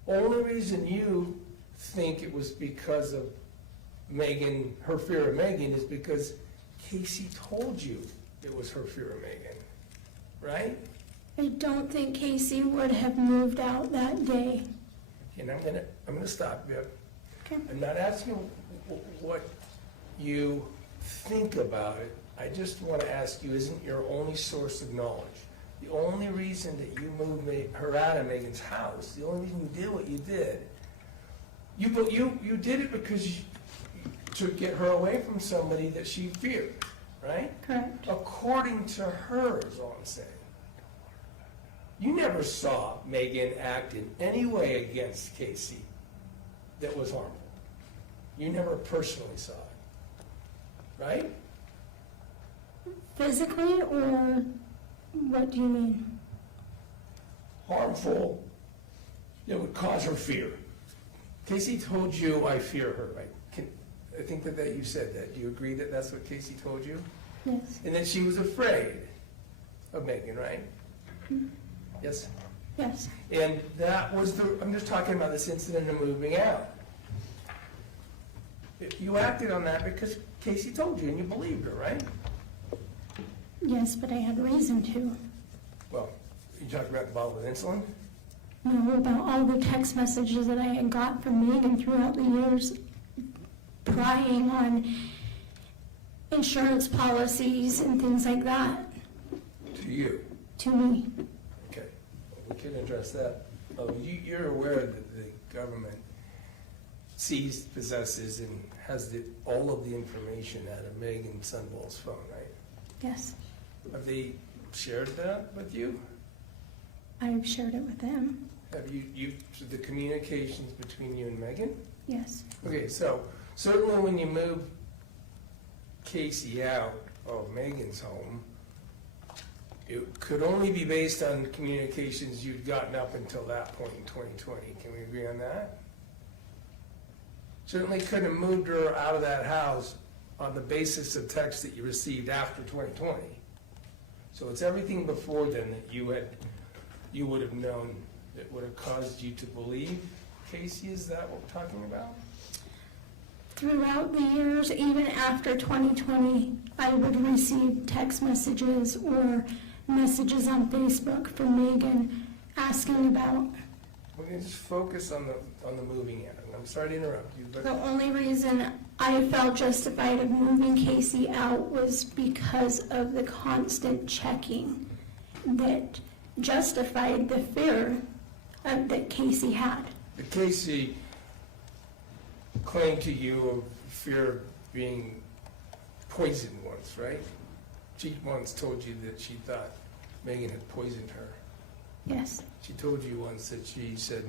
only reason you think it was because of Megan, her fear of Megan, is because Kacee told you it was her fear of Megan, right? I don't think Kacee would have moved out that day. And I'm gonna stop you. Okay. I'm not asking what you think about it. I just want to ask you, isn't your only source of knowledge, the only reason that you moved her out of Megan's house, the only reason you did what you did, you did it because to get her away from somebody that she feared, right? Correct. According to her, is all I'm saying. You never saw Megan act in any way against Kacee that was harmful. You never personally saw it, right? Physically, or what do you mean? Harmful that would cause her fear. Kacee told you, I fear her, right? I think that you said that. Do you agree that that's what Kacee told you? Yes. And that she was afraid of Megan, right? Mm-hmm. Yes? Yes. And that was I'm just talking about this incident of moving out. You acted on that because Kacee told you and you believed her, right? Yes, but I had reason to. Well, you talking about the bottle of insulin? No, about all the text messages that I had got from Megan throughout the years, prying on insurance policies and things like that. To you? To me. Okay, we can address that. You're aware that the government sees, possesses, and has all of the information out of Meggan Sundwall's phone, right? Yes. Have they shared that with you? I've shared it with them. Have you the communications between you and Megan? Yes. Okay, so certainly when you move Kacee out of Megan's home, it could only be based on communications you'd gotten up until that point in 2020. Can we agree on that? Certainly couldn't have moved her out of that house on the basis of text that you received after 2020. So it's everything before then that you would have known that would have caused you to believe Kacee. Is that what we're talking about? Throughout the years, even after 2020, I would receive text messages or messages on Facebook from Megan asking about. We're going to just focus on the moving out. I'm sorry to interrupt you, but The only reason I felt justified of moving Kacee out was because of the constant checking that justified the fear that Kacee had. But Kacee claimed to you of fear of being poisoned once, right? She once told you that she thought Meggan had poisoned her. Yes, She told you once that she said,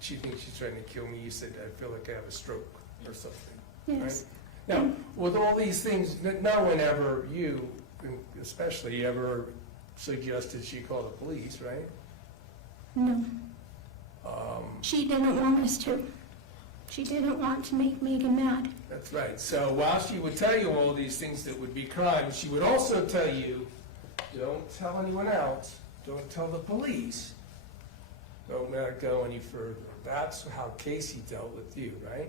she thinks she's trying to kill me. You said, I feel like I have a stroke or something. yes. Now, with all these things, no one ever, you especially, ever suggested she call the police, right? No, she didn't want us to. She didn't want to make Meggan mad. That's right. So while she would tell you all these things that would be crimes, she would also tell you, don't tell anyone else, don't tell the police, don't let it go any further. That's how Kacee dealt with you, right?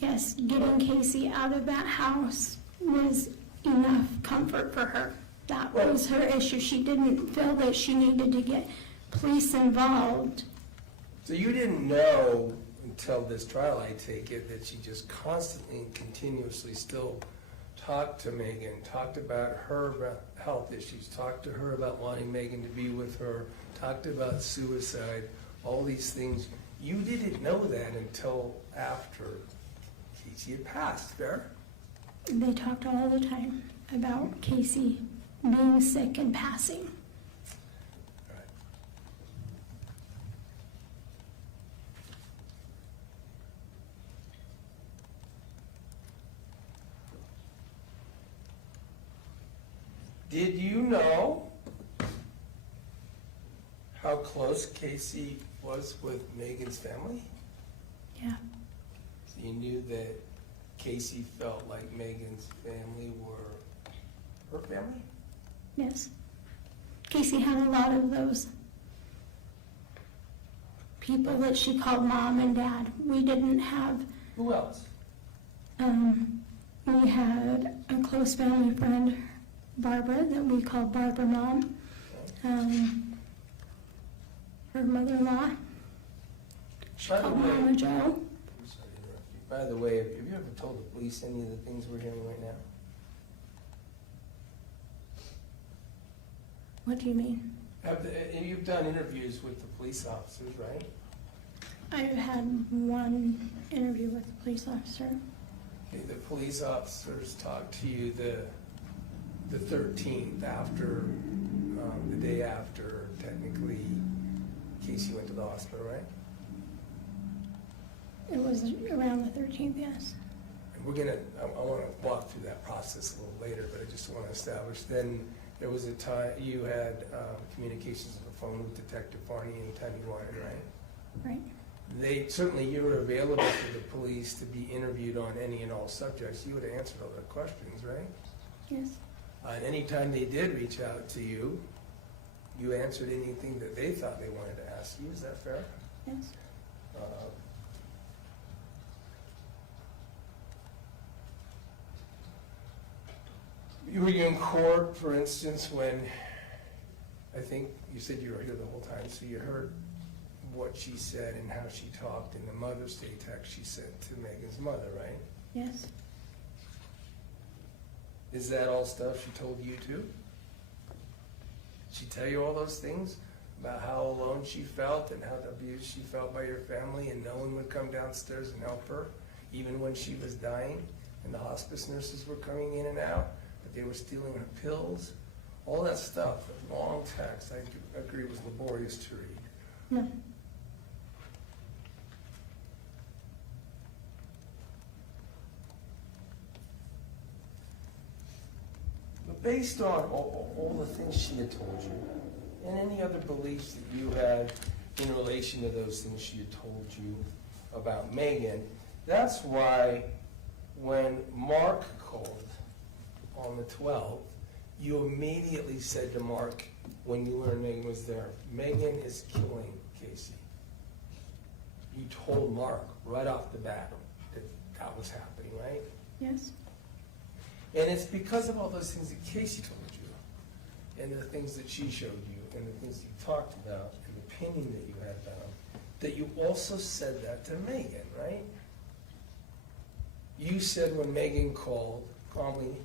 Yes, getting Kacee out of that house was enough comfort for her. That was her issue. She didn't feel that she needed to get police involved. So you didn't know until this trial, I take it, that she just constantly and continuously still talked to Meggan, talked about her health issues, talked to her about wanting Meggan to be with her, talked about suicide, all these things. You didn't know that until after Kacee had passed, fair? They talked all the time about Kacee being sick and passing. Right. Did you know how close Kacee was with Meggan's family? Yeah, So you knew that Kacee felt like Meggan's family were her family? yes. Kacee had a lot of those people that she called mom and dad. We didn't have, Who else? we had a close family friend, Barbara, that we called Barbara Mom. Her mother-in-law, she By the called way- Mama Joe. I'm sorry to interrupt you. By the way, have you ever told the police any of the things we're hearing right now? What do you mean? And you've done interviews with the police officers, right? I've had one interview with a police officer. Okay, the police officers talked to you the 13th, after, the day after, technically, Kacee went to the hospital, right? It was around the 13th, yes. And we're gonna, I wanna walk through that process a little later, but I just wanna establish, then there was a time, you had communications on the phone with Detective Barney anytime you wanted, right? Right. Certainly you were available for the police to be interviewed on any and all subjects. You would have answered all their questions, right? Yes. And anytime they did reach out to you, you answered anything that they thought they wanted to ask you. Is that fair? Yes. Uh, Were you in court, for instance, when, I think you said you were here the whole time, so you heard what she said and how she talked in the Mother's Day text she sent to Meggan's mother, right? Yes. Is that all stuff she told you too? Did she tell you all those things about how alone she felt and how abused she felt by your family, and no one would come downstairs and help her, even when she was dying and the hospice nurses were coming in and out, but they were stealing her pills? All that stuff, a long text, I agree, was laborious to read. No. But based on all the things she had told you, and any other beliefs that you had in relation to those things she had told you about Meggan, that's why when Mark called on the 12th, you immediately said to Mark, when you learned Meggan was there, Meggan is killing Kacee. You told Mark right off the bat that that was happening, right? Yes. And it's because of all those things that Kacee told you, and the things that she showed you, and the things you talked about, and the opinion that you had about them, that you also said that to Meggan, right? You said when Meggan called, calmly,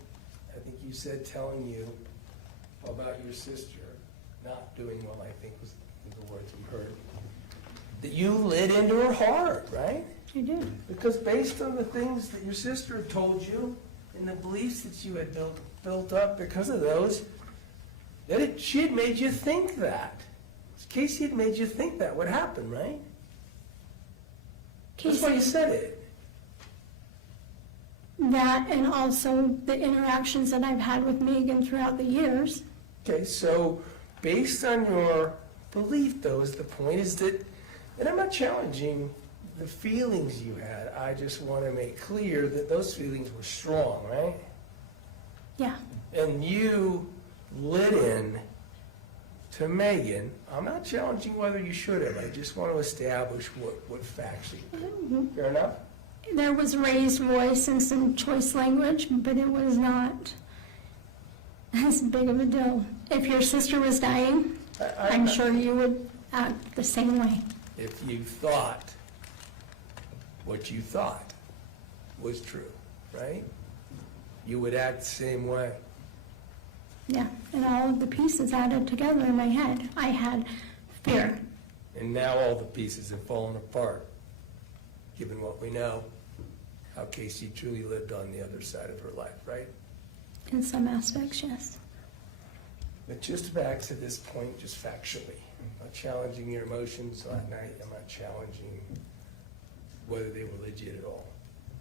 I think you said telling you about your sister not doing well, I think was the word from her, that you lit into her heart, right? I did. Because based on the things that your sister had told you and the beliefs that you had built up because of those, she had made you think that. Kacee had made you think that would happen, right? That's why you said it. That and also the interactions that I've had with Meggan throughout the years. Okay, so based on your belief, though, is the point is that, and I'm not challenging the feelings you had, I just want to make clear that those feelings were strong, right? Yeah. And you lit in to Meggan. I'm not challenging whether you should have, I just want to establish what facts you. Fair enough? There was raised voice and some choice language, but it was not as big of a deal. If your sister was dying, I'm sure you would act the same way. If you thought what you thought was true, right? You would act the same way. Yeah, and all of the pieces added together in my head. I had fear. And now all the pieces have fallen apart, given what we know, how Kacee truly lived on the other side of her life, right? In some aspects, yes. But just back to this point, just factually, I'm not challenging your emotions that night, I'm not challenging whether they were legit at all.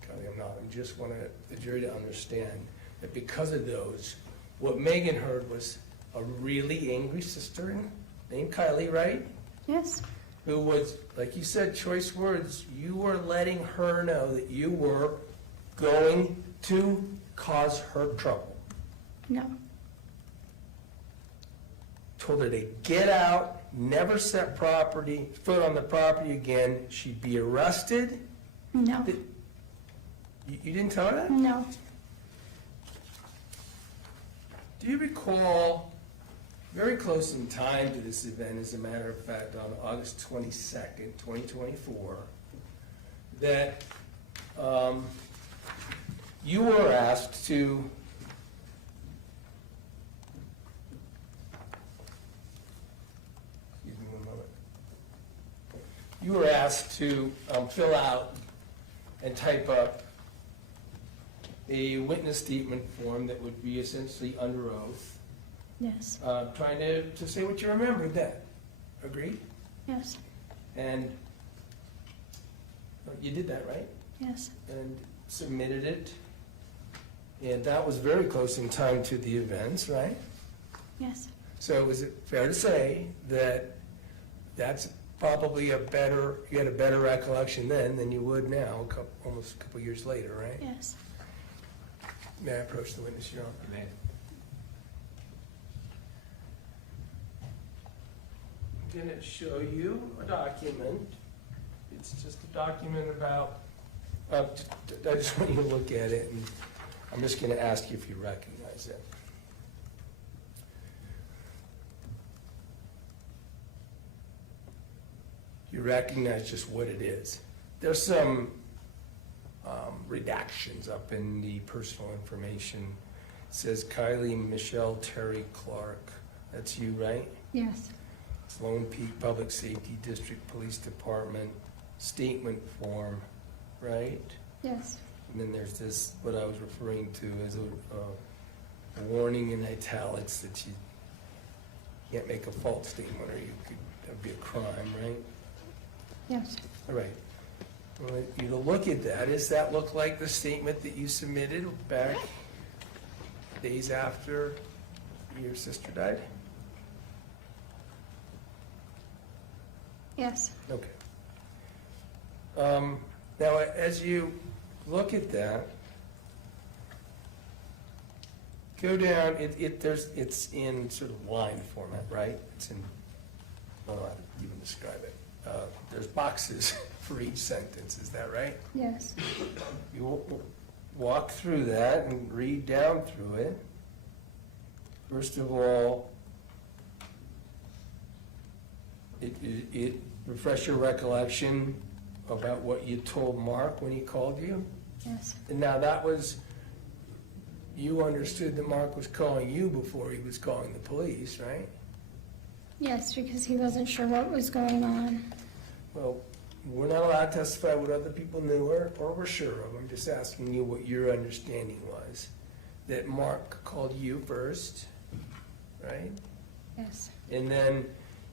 Kylee, I'm not. I just want the jury to understand that because of those, what Meggan heard was a really angry sister named Kylee, right? Yes, Who was, like you said, choice words, you were letting her know that you were going to cause her trouble. no, Told her to get out, never set foot on the property again, she'd be arrested. no, You didn't tell her that? no. Do you recall, very close in time to this event, as a matter of fact, on August 22nd, 2024, that you were asked to excuse me one moment. You were asked to fill out and type up a witness statement form that would be essentially under oath, Yes, trying to say what you remembered then. Agreed? yes, And you did that, right? yes, And submitted it. And that was very close in time to the events, right? yes, So is it fair to say that that's probably you had a better recollection then than you would now, almost a couple years later, right? yes. May I approach the witness, Your Honor? You may. I'm going to show you a document. It's just a document about, I just want you to look at it, and I'm just going to ask you if you recognize it. You recognize just what it is. There's some redactions up in the personal information. It says Kylee Michelle Terry Clark. That's you, right? Yes, Lone Peak Public Safety District Police Department statement form, right? yes, And then there's this, what I was referring to as a warning in italics that you can't make a false statement or that'd be a crime, right? yes, All right. I want you to look at that. Does that look like the statement that you submitted back days after your sister died? yes, Okay. Now, as you look at that, go down, it's in sort of line format, right? It's in, I don't know how to even describe it. There's boxes for each sentence, is that right? yes, You walk through that and read down through it. First of all, it refresh your recollection about what you told Mark when he called you. yes, And now that was, you understood that Mark was calling you before he was calling the police, right? Yes, because he wasn't sure what was going on. Well, we're not allowed to testify what other people knew or were sure of. I'm just asking you what your understanding was. That Mark called you first, right? Yes. And then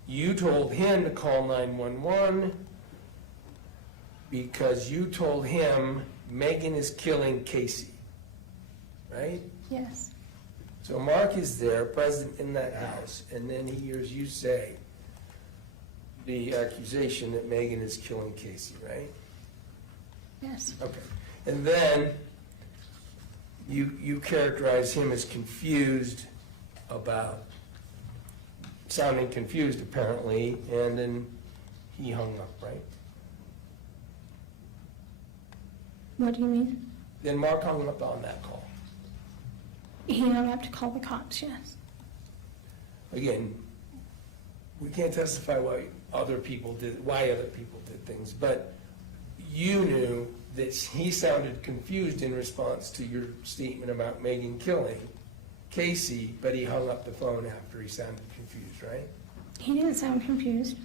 you told him to call 911 because you told him Meggan is killing Kacee, right? Yes. So Mark is there, present in that house, and then he hears you say the accusation that Meggan is killing Kacee, right? Yes. Okay. And then you characterize him as confused about, sounding confused apparently, and then he hung up, right? What do you mean? Then Mark hung up on that call. He hung up to call the cops, yes. Again, we can't testify why other people did things, but you knew that he sounded confused in response to your statement about Meggan killing Kacee, but he hung up the phone after he sounded confused, right? He didn't sound confused.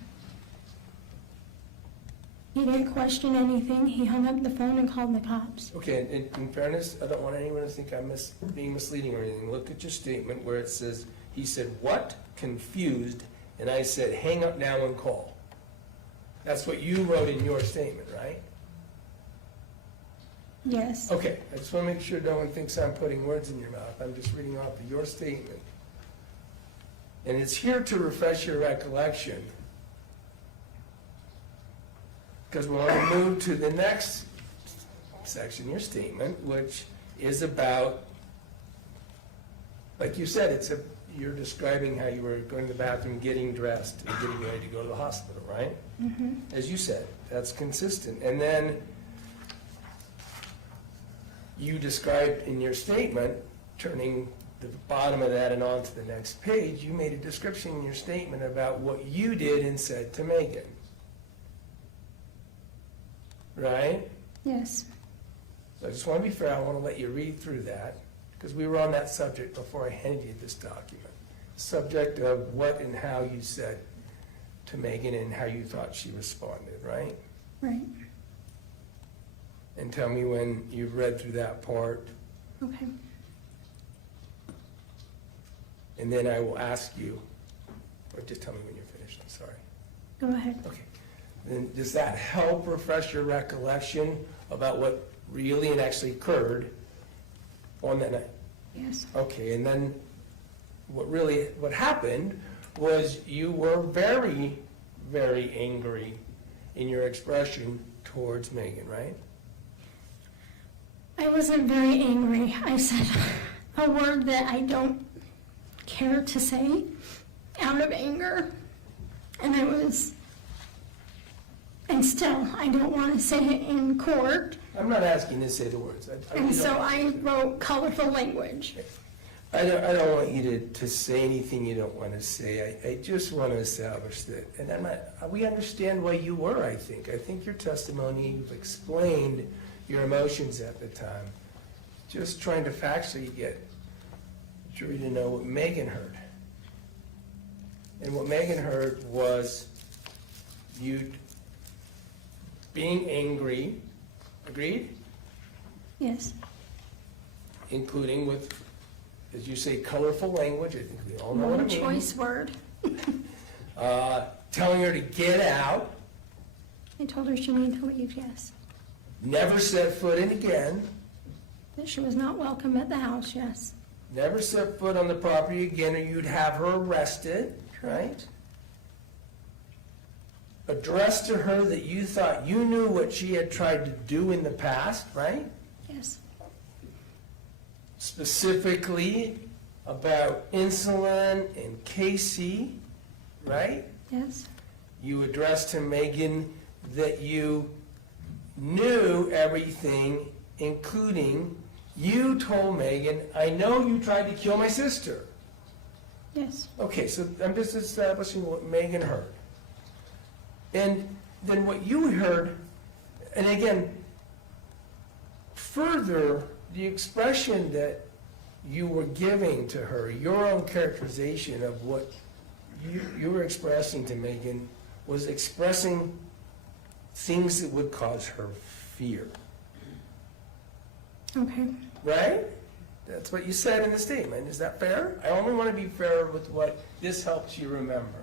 He didn't question anything. He hung up the phone and called the cops. Okay, in fairness, I don't want anyone to think I'm being misleading or anything. Look at your statement where it says, he said, what? Confused. And I said, hang up now and call. That's what you wrote in your statement, right? Yes. Okay, I just want to make sure no one thinks I'm putting words in your mouth. I'm just reading off of your statement. And it's here to refresh your recollection, because we want to move to the next section, your statement, which is about, like you said, you're describing how you were going to the bathroom, getting dressed, and getting ready to go to the hospital, right? Mm-hmm. As you said, that's consistent. And then you described in your statement, turning the bottom of that and on to the next page, you made a description in your statement about what you did and said to Meggan. Right? Yes. So I just want to be fair, I want to let you read through that, because we were on that subject before I handed you this document. Subject of what and how you said to Meggan and how you thought she responded, right? Right. And tell me when you've read through that part, Okay. and then I will ask you, or just tell me when you're finished, I'm sorry. Go ahead. Okay. Then does that help refresh your recollection about what really and actually occurred on that night? Yes. Okay, and then what happened was you were very, very angry in your expression towards Meggan, right? I wasn't very angry. I said a word that I don't care to say out of anger. And still, I don't want to say it in court. I'm not asking you to say the words. I really And so don't. I wrote colorful language. I don't want you to say anything you don't want to say. I just want to establish that, and we understand why you were, I think. I think your testimony, you've explained your emotions at the time. Just trying to factually get the jury to know what Meggan heard. And what Meggan heard was you being angry, agreed? Yes. Including with, as you say, colorful language, I think we all know what I One mean. choice word. Telling her to get out, I told her she needed to leave, yes. never set foot in again, That she was not welcome at the house, yes. never set foot on the property again or you'd have her arrested, right? Addressed to her that you thought you knew what she had tried to do in the past, right? Yes. Specifically about Insulin and Kacee, right? Yes. You addressed to Meggan that you knew everything, including you told Meggan, I know you tried to kill my sister. Yes. Okay, so I'm just establishing what Meggan heard. And then what you heard, and again, further, the expression that you were giving to her, your own characterization of what you were expressing to Meggan was expressing things that would cause her fear, Okay. right? That's what you said in the statement. Is that fair? I only want to be fair with what this helps you remember.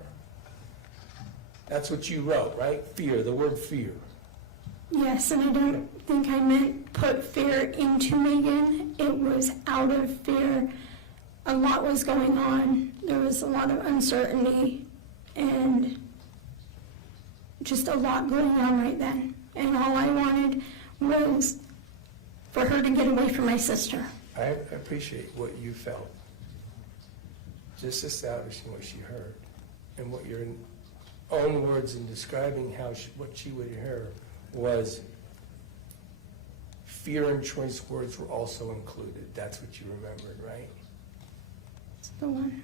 That's what you wrote, right? Fear, the word fear. Yes, and I don't think I meant put fear into Meggan. It was out of fear. A lot was going on. There was a lot of uncertainty and just a lot going on right then. And all I wanted was for her to get away from my sister. I appreciate what you felt. Just establishing what she heard and what your own words in describing what she would hear was fear and choice words were also included. That's what you remembered, right? That's the one.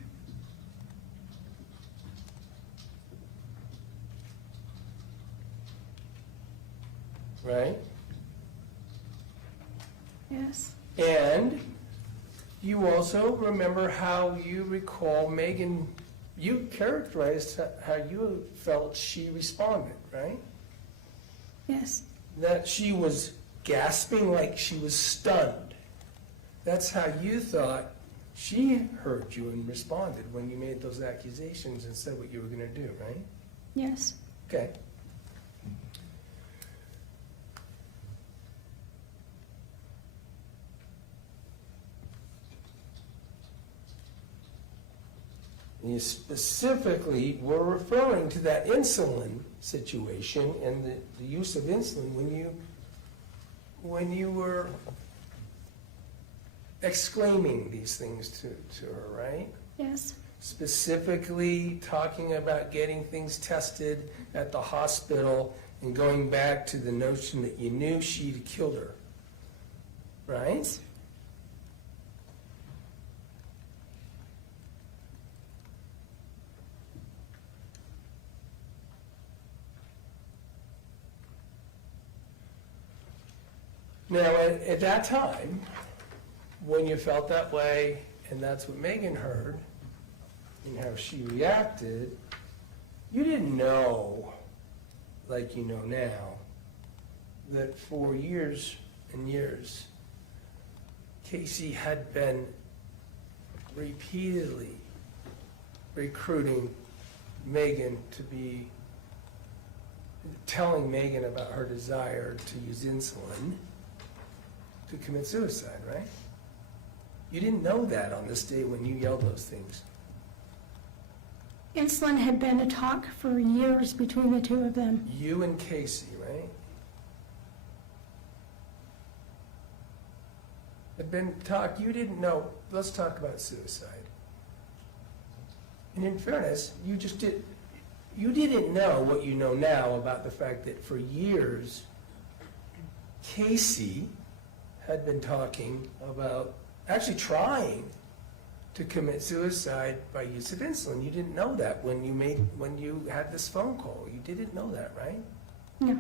Right? Yes. And you also remember how you recall Meggan, you characterized how you felt she responded, right? Yes. That she was gasping like she was stunned. That's how you thought she heard you and responded when you made those accusations and said what you were going to do, right? Yes. Okay. You specifically were referring to that insulin situation and the use of insulin when you were exclaiming these things to her, right? Yes. Specifically talking about getting things tested at the hospital and going back to the notion that you knew she'd killed her, right? Now, at that time, when you felt that way, and that's what Meggan heard, and how she reacted, you didn't know, like you know now, that for years and years, Kacee had been repeatedly recruiting Meggan to be, telling Meggan about her desire to use insulin to commit suicide, right? You didn't know that on this day when you yelled those things. Insulin had been a talk for years between the two of them. You and Kacee, right? Had been talk, you didn't know, let's talk about suicide. And in fairness, you didn't know what you know now about the fact that for years, Kacee had been talking about actually trying to commit suicide by use of insulin. You didn't know that when you had this phone call. You didn't know that, right? No.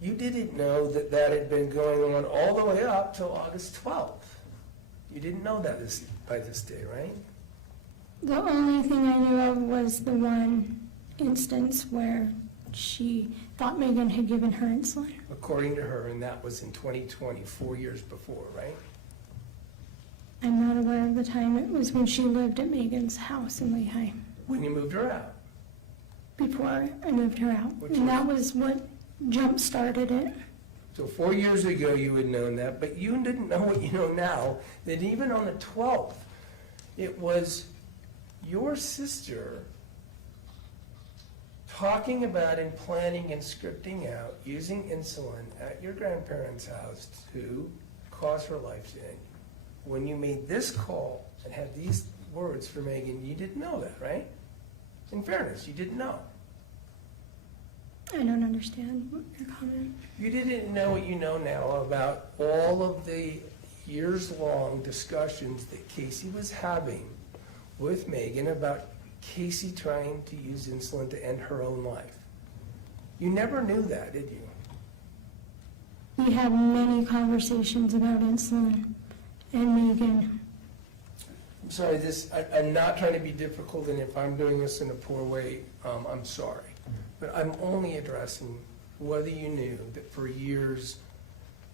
You didn't know that had been going on all the way up till August 12th. You didn't know that by this day, right? The only thing I knew of was the one instance where she thought Meggan had given her insulin. According to her, and that was in 2020, 4 years before, right? I'm not aware of the time. It was when she lived at Meggan's house in Lehigh, When you moved her out. before I moved her out. And that was what jump-started it. So 4 years ago, you had known that, but you didn't know what you know now, that even on the 12th, it was your sister talking about and planning and scripting out using insulin at your grandparents' house to cause her life to end. When you made this call and had these words for Meggan, you didn't know that, right? In fairness, you didn't know. I don't understand what your comment. You didn't know what you know now about all of the years-long discussions that Kacee was having with Meggan about Kacee trying to use insulin to end her own life. You never knew that, did you? We had many conversations about insulin and Meggan. sorry, I'm not trying to be difficult, and if I'm doing this in a poor way, I'm sorry. But I'm only addressing whether you knew that for years,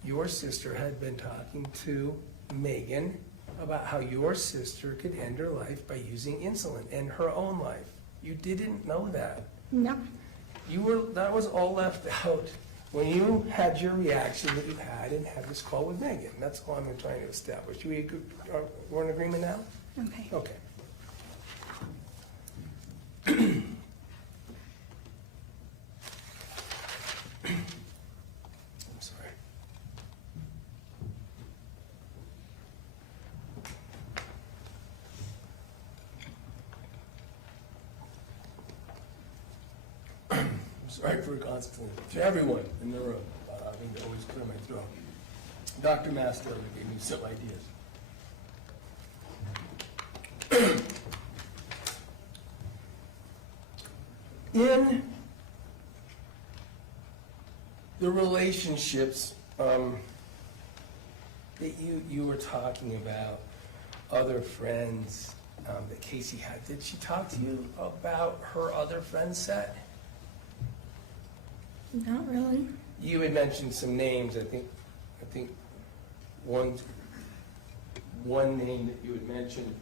your sister had been talking to Meggan about how your sister could end her life by using insulin, and her own life. You didn't know that. No. That was all left out when you had your reaction that you had and had this call with Meggan. That's all I'm trying to establish. We're in agreement now? Okay. Okay. I'm sorry. I'm sorry for constantly, to everyone in the room, having to always clear my throat. Dr. Masto gave me some ideas. In the relationships that you were talking about, other friends that Kacee had, did she talk to you about her other friend set? Not really. You had mentioned some names. I think one name that you had mentioned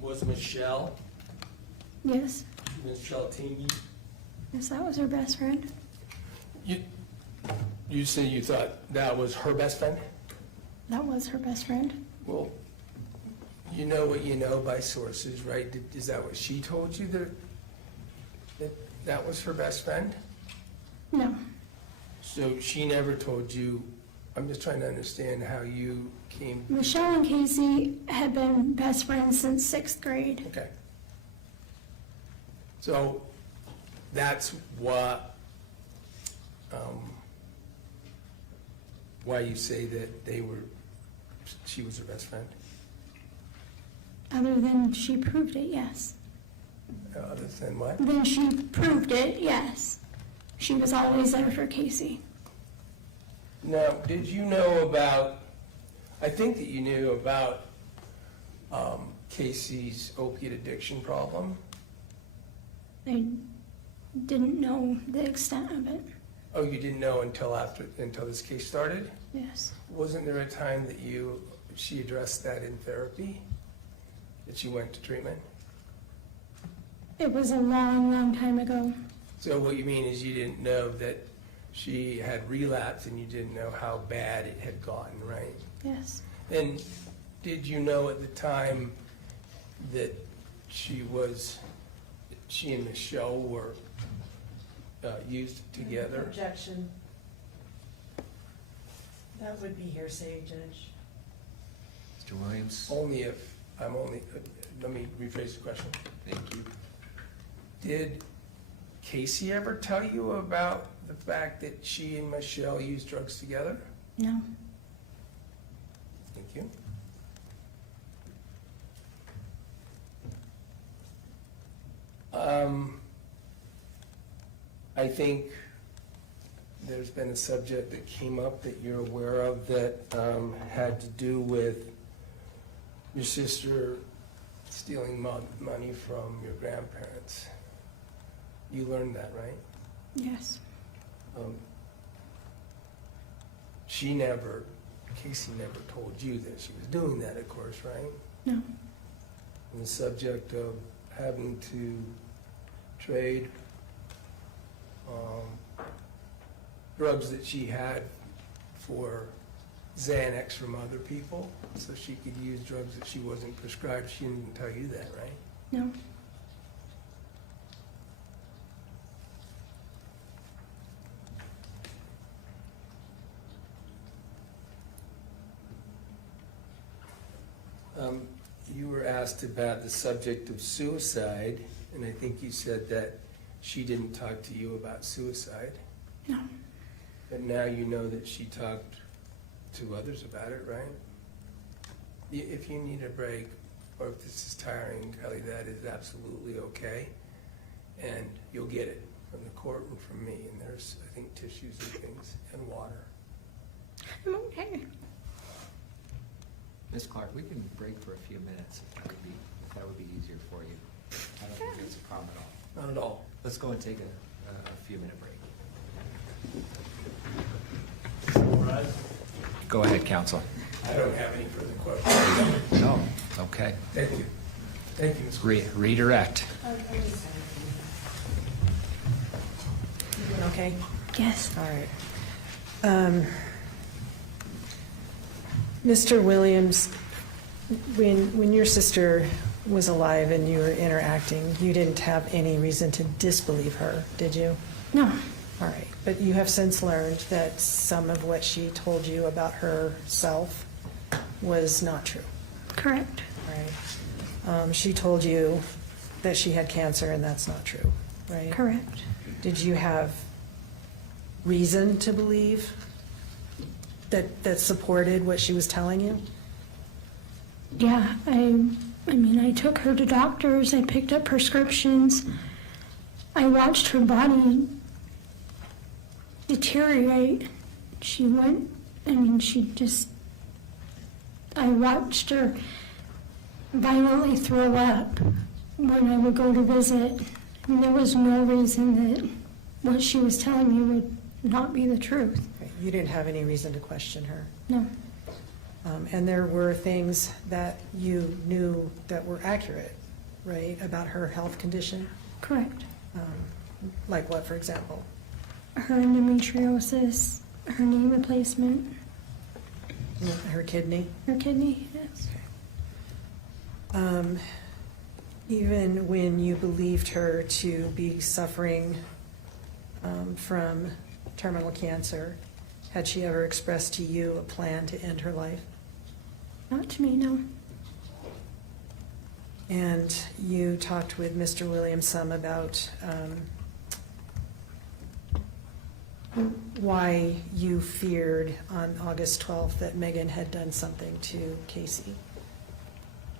was Michelle. Yes. Michelle Tingy. Yes, that was her best friend. You said you thought that was her best friend? That was her best friend. Well, you know what you know by sources, right? Is that what she told you, that was her best friend? No. So she never told you, I'm just trying to understand how you came. Michelle and Kacee had been best friends since 6th grade. Okay. So that's what, why you say that she was her best friend? Other than she proved it, yes. Other than what? Then she proved it, yes. She was always there for Kacee. Now, did you know about, I think that you knew about Kacee's opiate addiction problem? I didn't know the extent of it. Oh, you didn't know until this case started? Yes. Wasn't there a time that she addressed that in therapy? That she went to treatment? It was a long, long time ago. So what you mean is you didn't know that she had relapsed and you didn't know how bad it had gotten, right? Yes. And did you know at the time that she and Michelle were used together? Objection. That would be hearsay, Judge. Mr. Williams? Let me rephrase the question. Thank you. Did Kacee ever tell you about the fact that she and Michelle used drugs together? No. Thank you. I think there's been a subject that came up that you're aware of that had to do with your sister stealing money from your grandparents. You learned that, right? Yes. Kacee never told you that she was doing that, of course, right? No. And the subject of having to trade drugs that she had for Xanax from other people, so she could use drugs that she wasn't prescribed. She didn't tell you that, right? No. You were asked about the subject of suicide, and I think you said that she didn't talk to you about suicide. No. But now you know that she talked to others about it, right? If you need a break, or if this is tiring, Kylee, that is absolutely okay. And you'll get it from the court and from me, and there's, I think, tissues and things, and water. I'm okay. Ms. Clark, we can break for a few minutes if that would be easier for you. I don't think that's a problem at all. Not at all. Let's go and take a few minute break. Go ahead, counsel. I don't have any further questions. No, okay. Thank you. Thank you, Ms. Clark. Redirect. You doing okay? Yes. All right. Mr. Williams, when your sister was alive and you were interacting, you didn't have any reason to disbelieve her, did you? No. All right, but you have since learned that some of what she told you about herself was not true, Correct. right? She told you that she had cancer, and that's not true, right? Correct. Did you have reason to believe that supported what she was telling you? Yeah, I mean, I took her to doctors, I picked up prescriptions, I watched her body deteriorate. I watched her violently throw up when I would go to visit. And there was no reason that what she was telling me would not be the truth. Okay, you didn't have any reason to question her. No. And there were things that you knew that were accurate, right, about her health condition? Correct. Like what, for example? Her endometriosis, her knee replacement, Her kidney? her kidney, yes. Even when you believed her to be suffering from terminal cancer, had she ever expressed to you a plan to end her life? Not to me, no. And you talked with Mr. Williams some about why you feared on August 12th that Meggan had done something to Kacee.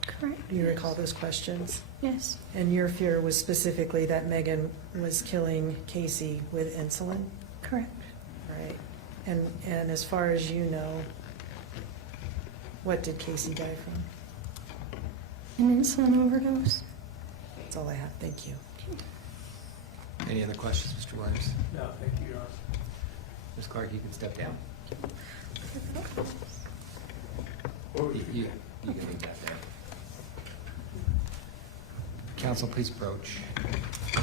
Correct. Do you recall those questions? Yes, And your fear was specifically that Meggan was killing Kacee with insulin, correct. right? And as far as you know, what did Kacee die from? An insulin overdose. That's all I have. Thank you. Any other questions, Mr. Williams? No, thank you, Your Honor. Ms. Clark, you can step down. You can leave that there. Counsel, please approach.